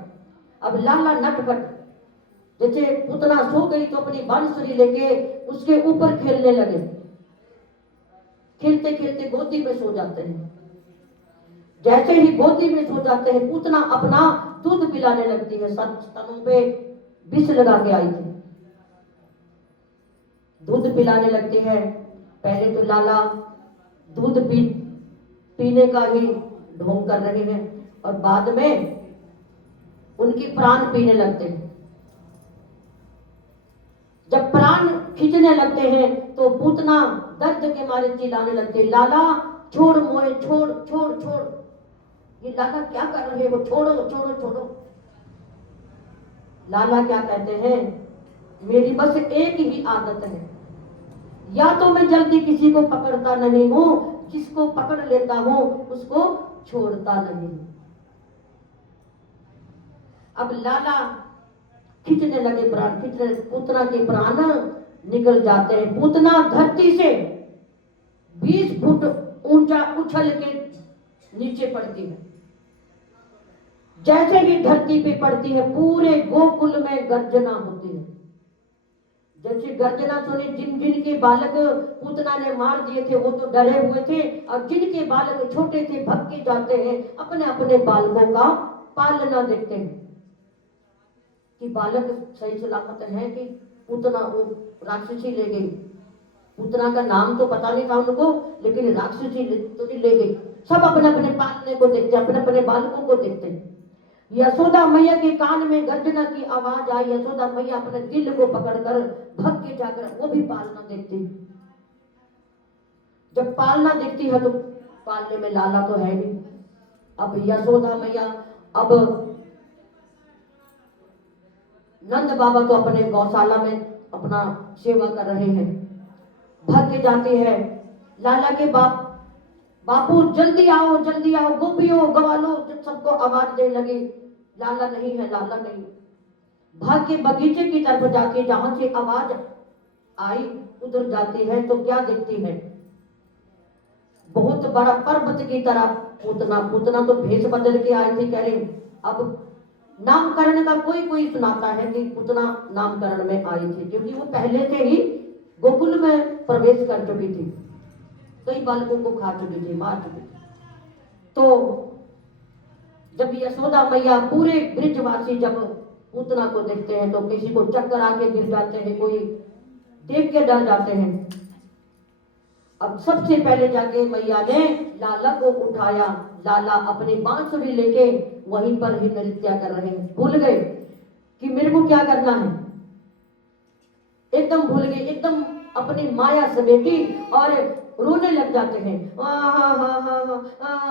अब लाला नटखट, जैसे पूतना सो गई तो अपनी बांसुरी लेके उसके ऊपर खेलने लगे। खेलते खेलते गोदी में सो जाते हैं। जैसे ही गोदी में सो जाते हैं, पूतना अपना दूध पिलाने लगती है। स्तनों पे विष लगा के आई थी, दूध पिलाने लगती है। पहले तो लाला दूध पीने का ही ढोंग कर रहे हैं और बाद में उनके प्राण पीने लगते हैं। जब प्राण खींचने लगते हैं तो पूतना दर्द के मारे चिल्लाने लगते हैं, लाला छोड़ मोए, छोड़ छोड़ छोड़। ये लाला क्या कर रहे हो, छोड़ो छोड़ो छोड़ो। लाला क्या कहते हैं, मेरी बस एक ही आदत है, या तो मैं जल्दी किसी को पकड़ता नहीं हूं, जिसको पकड़ लेता हूं उसको छोड़ता नहीं। अब लाला खींचने लगे प्राण, खींचने, पूतना के प्राण निकल जाते हैं। पूतना धरती से 20 फुट ऊंचा उछल के नीचे पड़ती है। जैसे ही धरती पे पड़ती है पूरे गोकुल में गर्जना होती है। जैसे गर्जना सुनी, जिन जिन के बालक पूतना ने मार दिए थे वो तो डरे हुए थे, और जिनके बालक छोटे थे भग के जाते हैं, अपने अपने बालकों का पालना देखते हैं कि बालक सही सलामत है कि पूतना वो राक्षसी ले गई। पूतना का नाम तो पता नहीं था उनको, लेकिन राक्षसी तो नहीं ले गई। सब अपने अपने पालने को देखते, अपने अपने बालकों को देखते। यशोदा मैया के कान में गर्जना की आवाज आई। यशोदा मैया अपने दिल को पकड़कर भग के जाकर वो भी पालना देखती। जब पालना देखती है तो पालने में लाला तो है नहीं। अब यशोदा मैया, अब नंद बाबा तो अपने गौशाला में अपना सेवा कर रहे हैं। भग के जाती है, लाला के बापू जल्दी आओ जल्दी आओ, गोपियों गवालो, जब सबको आवाज देने लगी, लाला नहीं है, लाला नहीं। भाग के बगीचे की तरफ जाती है, जहां से आवाज आई उधर जाती है तो क्या देखती है, बहुत बड़ा पर्वत की तरह पूतना। पूतना तो भेष बदल के आई थी, कह रही अब नामकरण का कोई कोई सुनाता है कि पूतना नामकरण में आई थी, क्योंकि वो पहले से ही गोकुल में प्रवेश कर चुकी थी, कई बालकों को खा चुकी थी, मार चुकी थी। तो जब यशोदा मैया, पूरे ब्रिजवासी जब पूतना को देखते हैं तो किसी को चक्कर आके गिर जाते हैं, कोई देख के डर जाते हैं। अब सबसे पहले जाके मैया ने लाला को उठाया। लाला अपनी बांसुरी लेके वहीं पर ही नृत्य कर रहे हैं। भूल गए कि मेरे को क्या करना है, एकदम भूल गए, एकदम अपनी माया समेटी और रोने लग जाते हैं,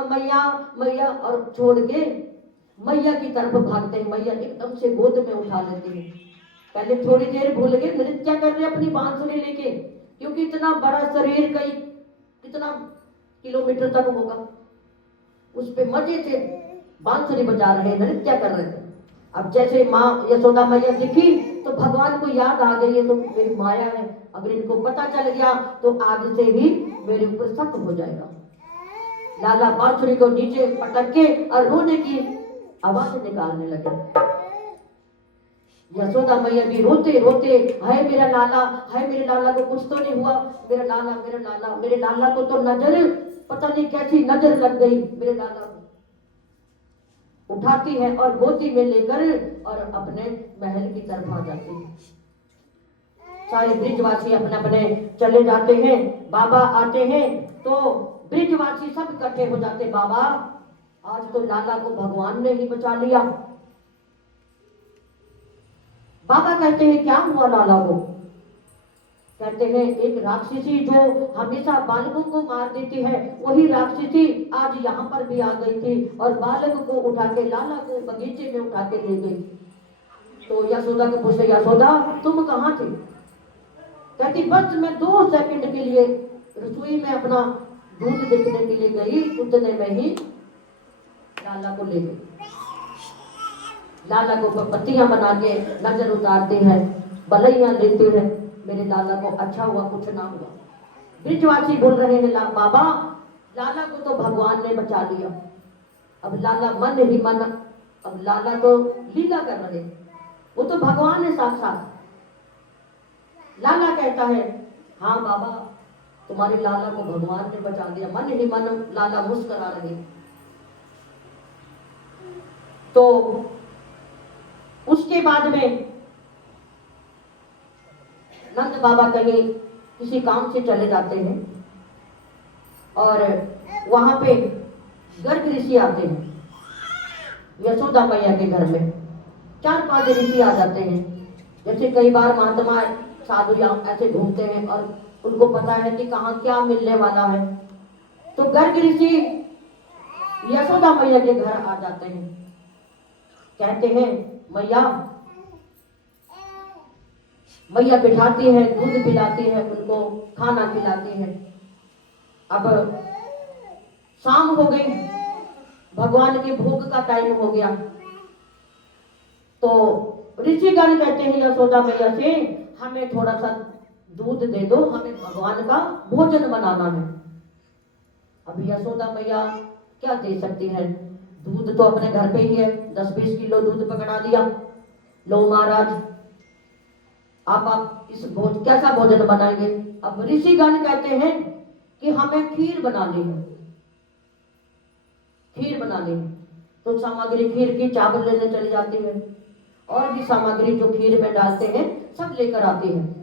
मैया मैया, और छोड़ के मैया की तरफ भागते हैं। मैया एकदम से गोद में उठा लेती है। पहले थोड़ी देर भूल गए, नृत्य कर रहे अपनी बांसुरी लेके, क्योंकि इतना बड़ा शरीर, कई कितना किलोमीटर तक होगा, उस पे मजे से बांसुरी बजा रहे, नृत्य कर रहे थे। अब जैसे माँ यशोदा मैया दिखी तो भगवान को याद आ गई, ये तो मेरी माया है, अगर इनको पता चल गया तो आज से ही मेरे ऊपर शक हो जाएगा। लाला बांसुरी को नीचे पटक के और रोने की आवाज निकालने लगे। यशोदा मैया भी रोते रोते, हाय मेरा लाला, हाय मेरे लाला को कुछ तो नहीं हुआ, मेरा लाला मेरा लाला, मेरे लाला को तो नजर, पता नहीं कैसी नजर लग गई मेरे लाला को। उठाती है और गोदी में लेकर और अपने महल की तरफ आ जाती है। सारे ब्रिजवासी अपने अपने चले जाते हैं। बाबा आते हैं तो ब्रिजवासी सब इकट्ठे हो जाते, बाबा आज तो लाला को भगवान ने ही बचा लिया। बाबा कहते हैं क्या हुआ लाला को? कहते हैं एक राक्षसी जो हमेशा बालकों को मार देती है, वही राक्षसी आज यहाँ पर भी आ गई थी और बालक को उठा के लाला को बगीचे में उठा के ले गई। तो यशोदा को पूछे, यशोदा तुम कहाँ थी? कहती बस मैं 2 सेकंड के लिए रसोई में अपना दूध देखने के लिए गई, उतने में ही लाला को ले गई। लाला को पत्तियां बना के नजर उतारते हैं, बलैया लेते हैं, मेरे लाला को अच्छा हुआ, कुछ ना हुआ। ब्रिजवासी बोल रहे हैं बाबा लाला को तो भगवान ने बचा लिया, अब लाला मन ही मन, अब लाला तो लीला कर रहे, वो तो भगवान है साक्षात। लाला कहता है हाँ बाबा तुम्हारे लाला को भगवान ने बचा लिया, मन ही मन लाला मुस्कुरा रहे। तो उसके बाद में नंद बाबा कहीं किसी काम से चले जाते हैं और वहां पे गर्ग ऋषि आते हैं यशोदा मैया के घर में। 4-5 ऋषि आ जाते हैं, जैसे कई बार महात्मा साधु यहाँ ऐसे घूमते हैं और उनको पता है कि कहाँ क्या मिलने वाला है। तो गर्ग ऋषि यशोदा मैया के घर आ जाते हैं, कहते हैं मैया, मैया बिठाती है, दूध पिलाती है, उनको खाना खिलाती है। अब शाम हो गई, भगवान के भोग का टाइम हो गया। तो ऋषिगण कहते हैं यशोदा मैया से हमें थोड़ा सा दूध दे दो, हमें भगवान का भोजन बनाना है। अब यशोदा मैया क्या दे सकती है, दूध तो अपने घर पे ही है, 10-20 किलो दूध पकड़ा दिया, लो महाराज आप इस कैसा भोजन बनाएंगे? अब ऋषिगण कहते हैं कि हमें खीर बनानी है, खीर बनानी है। तो सामग्री खीर की चावल लेने चली जाती है और भी सामग्री जो खीर में डालते हैं सब लेकर आती है।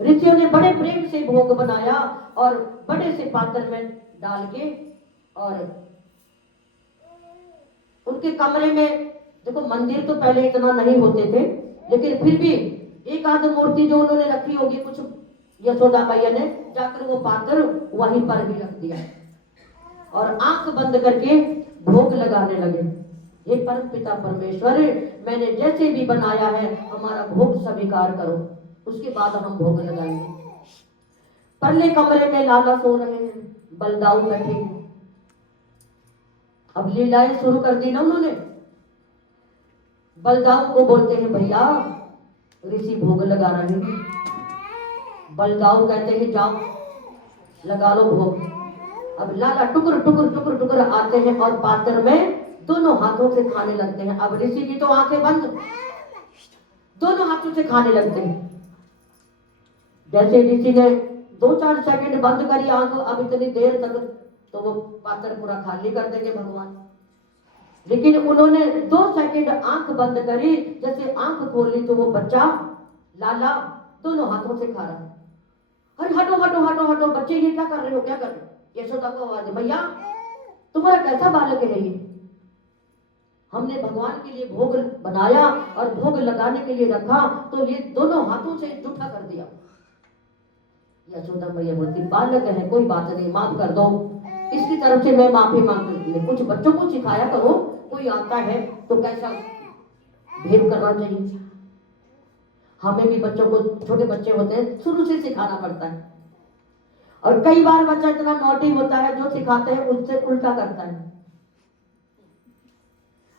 ऋषियों ने बड़े प्रेम से भोग बनाया और बड़े से पात्र में डाल के, और उनके कमरे में देखो मंदिर तो पहले इतना नहीं होते थे, लेकिन फिर भी एक आध मूर्ति जो उन्होंने रखी होगी कुछ यशोदा मैया ने, जाकर वो पात्र वहीं पर भी रख दिया और आंख बंद करके भोग लगाने लगे। हे परम पिता परमेश्वर, मैंने जैसे भी बनाया है हमारा भोग स्वीकार करो, उसके बाद हम भोग लगाएंगे। पहले कमरे में लाला सो रहे हैं, बलदाऊ बैठे, अब लीलाएं शुरू कर दी ना उन्होंने। बलदाऊ को बोलते हैं भैया ऋषि भोग लगा रहे हैं। बलदाऊ कहते हैं जाओ लगा लो भोग। अब लाला टुकुर टुकुर टुकुर टुकुर आते हैं और पात्र में दोनों हाथों से खाने लगते हैं। अब ऋषि की तो आंखें बंद, दोनों हाथों से खाने लगते हैं। जैसे ऋषि ने 2-4 सेकंड बंद करी आंख, अब इतनी देर तक तो वो पात्र पूरा खाली कर देंगे भगवान, लेकिन उन्होंने 2 सेकंड आंख बंद करी, जैसे आंख खोली तो वो बच्चा लाला दोनों हाथों से खा रहा है। अरे हटो हटो हटो हटो बच्चे, ये क्या कर रहे हो, क्या कर रहे हो? यशोदा को आवाज, भैया तुम्हारा कैसा बालक है ये? हमने भगवान के लिए भोग बनाया और भोग लगाने के लिए रखा, तो ये दोनों हाथों से जूठा कर दिया। यशोदा मैया बोलती बालक है, कोई बात नहीं, माफ कर दो, इसकी तरफ से मैं माफी मांगती हूँ। कुछ बच्चों को सिखाया करो, कोई आता है तो कैसा भेद करना चाहिए। हमें भी बच्चों को, छोटे बच्चे होते हैं शुरू से सिखाना पड़ता है, और कई बार बच्चा इतना नॉटी होता है जो सिखाते हैं उससे उल्टा करता है।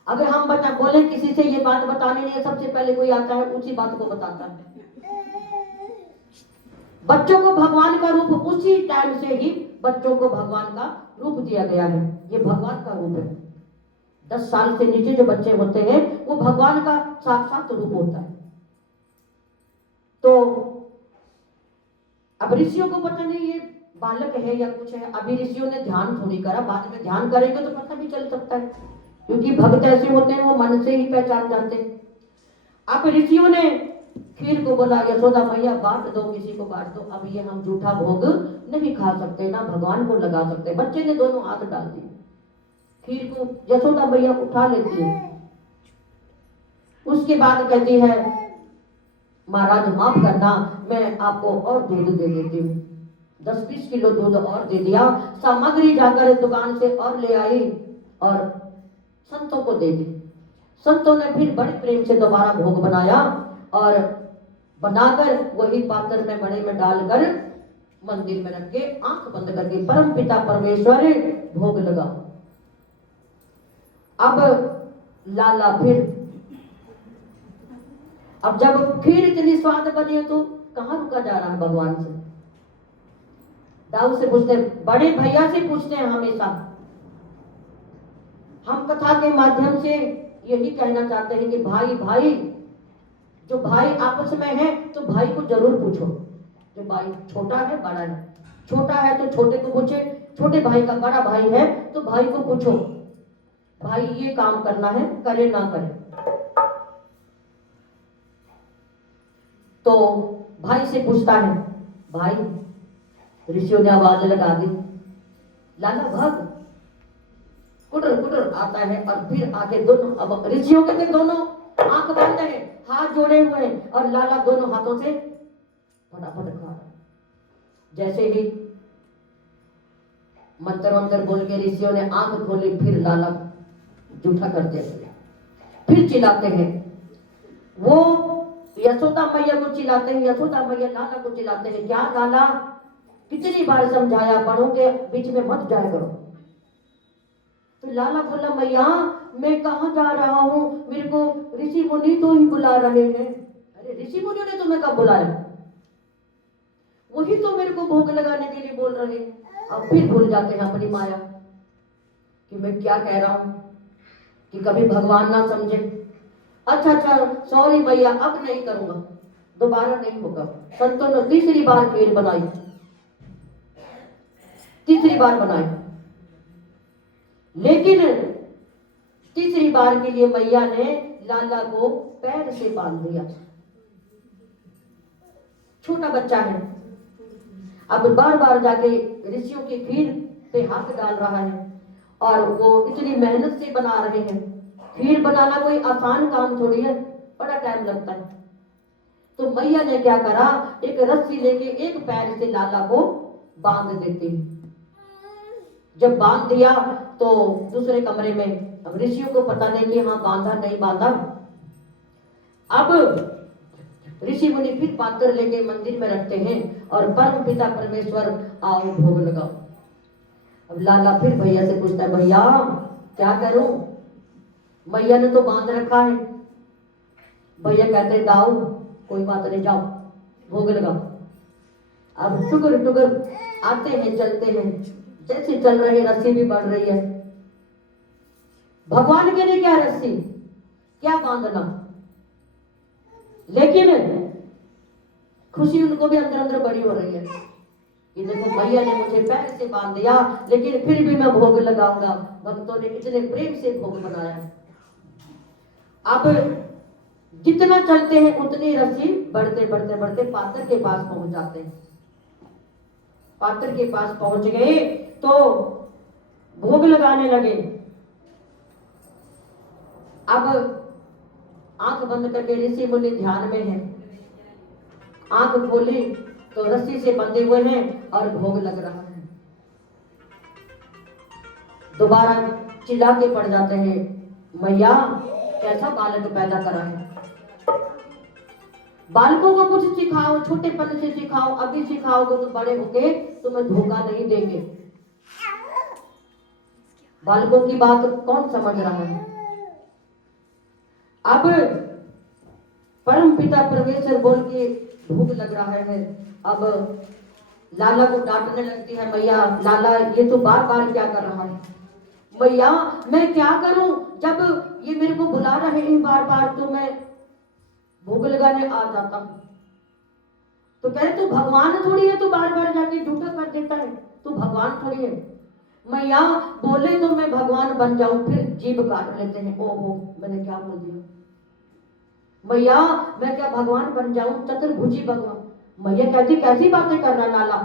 अगर हम बच्चा बोले किसी से ये बात बतानी नहीं है, सबसे पहले कोई आता है उसी बात को बताता है। बच्चों को भगवान का रूप, उसी टाइम से ही बच्चों को भगवान का रूप दिया गया है, ये भगवान का रूप है। 10 साल से नीचे जो बच्चे होते हैं वो भगवान का साक्षात रूप होता है। तो अब ऋषियों को पता नहीं ये बालक है या कुछ है, अभी ऋषियों ने ध्यान थोड़ी करा, बाद में ध्यान करेंगे तो पता भी चल सकता है, क्योंकि भक्त ऐसे होते हैं वो मन से ही पहचान जाते हैं। अब ऋषियों ने खीर को बोला यशोदा मैया बांट दो, किसी को बांट दो, अब ये हम झूठा भोग नहीं खा सकते, ना भगवान को लगा सकते। बच्चे ने दोनों हाथ डाल दिए, खीर को यशोदा मैया उठा लेती है। उसके बाद कहती है महाराज माफ करना, मैं आपको और दूध दे देती हूँ। 10-20 किलो दूध और दे दिया। सामग्री जाकर दुकान से और ले आई और संतों को दे दी। संतों ने फिर बड़े प्रेम से दोबारा भोग बनाया और बनाकर वही पात्र में बड़े में डालकर मंदिर में रख के आंख बंद करके परम पिता परमेश्वर भोग लगा। अब लाला फिर, अब जब खीर इतनी स्वाद बनी है तो कहां रुका जा रहा है भगवान से। दाऊ से पूछते, बड़े भैया से पूछते हैं हमेशा। हम कथा के माध्यम से यही कहना चाहते हैं कि भाई भाई, जो भाई आपस में है तो भाई को जरूर पूछो। जो भाई छोटा है बड़ा है, छोटा है तो छोटे को पूछे, छोटे भाई का बड़ा भाई है तो भाई को पूछो, भाई ये काम करना है, करे ना करे। तो भाई से पूछता है, भाई ऋषियों ने आवाज लगा दी, लाला भाग, कुटर कुटर आता है और फिर आके दोनों, अब ऋषियों के दोनों आंख बंद है, हाथ जोड़े हुए हैं और लाला दोनों हाथों से फटाफट खा रहा। जैसे ही मंत्र मंत्र बोल के ऋषियों ने आंख खोली, फिर लाला जूठा कर दिया, फिर चिल्लाते हैं। वो यशोदा मैया को चिल्लाते हैं, यशोदा मैया लाला को चिल्लाते हैं, क्या लाला कितनी बार समझाया, बड़ों के बीच में मत जाया करो। तो लाला बोला, मैया मैं कहाँ जा रहा हूँ, मेरे को ऋषि मुनि तो ही बुला रहे हैं। अरे ऋषि मुनियों ने तुम्हें कब बुलाया, वही तो मेरे को भोग लगाने के लिए बोल रहे हैं। अब फिर भूल जाते हैं अपनी माया कि मैं क्या कह रहा हूँ, कि कभी भगवान ना समझे। अच्छा अच्छा सॉरी भैया, अब नहीं करूंगा, दोबारा नहीं होगा। संतों ने तीसरी बार खीर बनाई, तीसरी बार बनाई, लेकिन तीसरी बार के लिए मैया ने लाला को पैर से बांध दिया। छोटा बच्चा है, अब बार बार जाके ऋषियों की खीर पे हाथ डाल रहा है और वो इतनी मेहनत से बना रहे हैं। खीर बनाना कोई आसान काम थोड़ी है, बड़ा टाइम लगता है। तो मैया ने क्या करा, एक रस्सी लेके एक पैर से लाला को बांध देती है। जब बांध दिया तो दूसरे कमरे में, अब ऋषियों को पता नहीं कि हाँ बांधा नहीं बांधा। अब ऋषि मुनि फिर पात्र लेके मंदिर में रखते हैं और परम पिता परमेश्वर आओ भोग लगाओ। अब लाला फिर भैया से पूछता है, भैया क्या करूं, मैया ने तो बांध रखा है। भैया कहते हैं, दाऊ कोई बात नहीं, जाओ भोग लगाओ। अब टुकर टुकर आते हैं, चलते हैं, जैसे चल रहे रस्सी भी बढ़ रही है। भगवान के लिए क्या रस्सी, क्या बांधना, लेकिन खुशी उनको भी अंदर अंदर बड़ी हो रही है कि देखो भैया ने मुझे पैर से बांध दिया, लेकिन फिर भी मैं भोग लगाऊंगा। भक्तों ने इतने प्रेम से भोग बनाया। अब जितना चलते हैं उतनी रस्सी बढ़ते बढ़ते बढ़ते पात्र के पास पहुंच जाते हैं। पात्र के पास पहुंच गए तो भोग लगाने लगे। अब आंख बंद करके ऋषि मुनि ध्यान में है, आंख खोली तो रस्सी से बंधे हुए हैं और भोग लग रहा है। दोबारा चिल्ला के पड़ जाते हैं, मैया कैसा बालक पैदा करा है, बालकों को कुछ सिखाओ, छोटेपन से सिखाओ, अभी सिखाओगे तो बड़े होके तुम्हें धोखा नहीं देंगे। बालकों की बात कौन समझ रहा है। अब परम पिता परमेश्वर बोल के भूख लग रहा है। अब लाला को डांटने लगती है, मैया लाला ये तो बार बार क्या कर रहा है, मैया मैं क्या करूं, जब ये मेरे को बुला रहे हैं बार बार तो मैं भोग लगाने आ जाता हूं। तो कह रहे तू भगवान थोड़ी है, तू बार बार जाके झूठा कर देता है, तू भगवान थोड़ी है। मैया बोले तो मैं भगवान बन जाऊं, फिर जीभ काट लेते हैं, ओहो मैंने क्या बोल दिया। मैया मैं क्या भगवान बन जाऊं, चतुर्भुजी भगवान। मैया कहती कैसी बातें कर रहा लाला,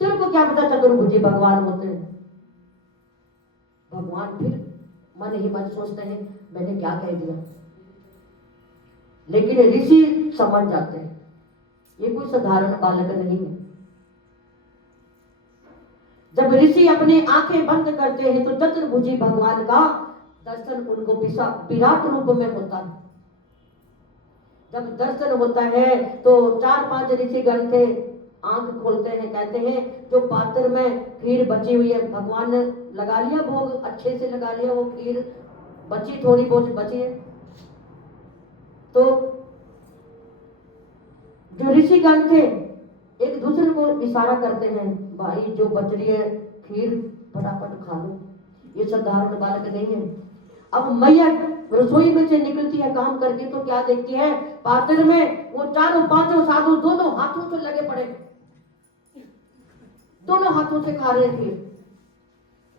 तेरे को क्या पता चतुर्भुजी भगवान होते हैं। भगवान फिर मन ही मन सोचते हैं मैंने क्या कह दिया, लेकिन ऋषि समझ जाते हैं ये कोई साधारण बालक नहीं है। जब ऋषि अपनी आंखें बंद करते हैं तो चतुर्भुजी भगवान का दर्शन उनको विराट रूप में होता है। जब दर्शन होता है तो 4-5 ऋषिगण थे, आंख खोलते हैं, कहते हैं जो पात्र में खीर बची हुई है भगवान ने लगा लिया भोग, अच्छे से लगा लिया, वो खीर बची थोड़ी बहुत बची है। तो जो ऋषिगण थे एक दूसरे को इशारा करते हैं भाई जो बच रही है खीर फटाफट खा लो, ये साधारण बालक नहीं है। अब मैया रसोई में से निकलती है काम करके तो क्या देखती है, पात्र में वो 4-5 साधु दोनों हाथों से लगे पड़े, दोनों हाथों से खा रहे थे।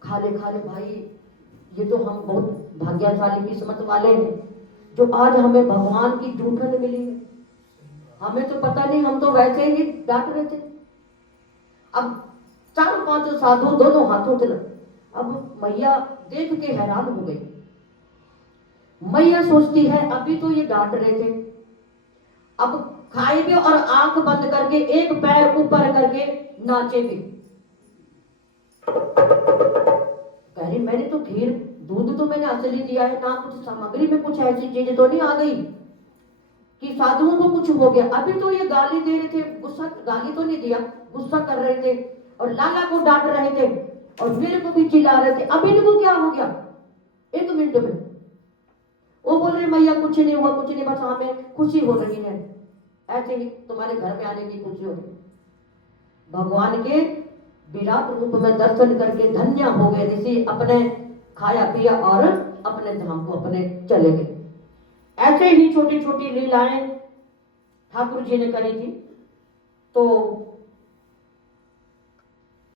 खा ले भाई, ये तो हम बहुत भाग्यशाली किस्मत वाले हैं जो आज हमें भगवान की जूठन मिली है, हमें तो पता नहीं, हम तो वैसे ही डांट रहे थे। अब 4-5 साधु दोनों हाथों से लगे। अब मैया देख के हैरान हो गई। मैया सोचती है अभी तो ये डांट रहे थे, अब खाए भी और आंख बंद करके एक पैर ऊपर करके नाचे भी। कह रही मैंने तो खीर दूध तो मैंने असली दिया है ना, कुछ सामग्री में कुछ ऐसी चीज तो नहीं आ गई कि साधुओं को कुछ हो गया। अभी तो ये गाली दे रहे थे, गुस्सा, गाली तो नहीं दिया, गुस्सा कर रहे थे और लाला को डांट रहे थे और मेरे को भी चिल्ला रहे थे, अभी इनको क्या हो गया 1 मिनट में। वो बोल रहे मैया कुछ नहीं हुआ, कुछ नहीं, बस हमें खुशी हो रही है, ऐसे ही तुम्हारे घर में आने की खुशी हो रही। भगवान के विराट रूप में दर्शन करके धन्य हो गए ऋषि, अपने खाया पिया और अपने धाम को अपने चले गए। ऐसे ही छोटी छोटी लीलाएं ठाकुर जी ने करी थी। तो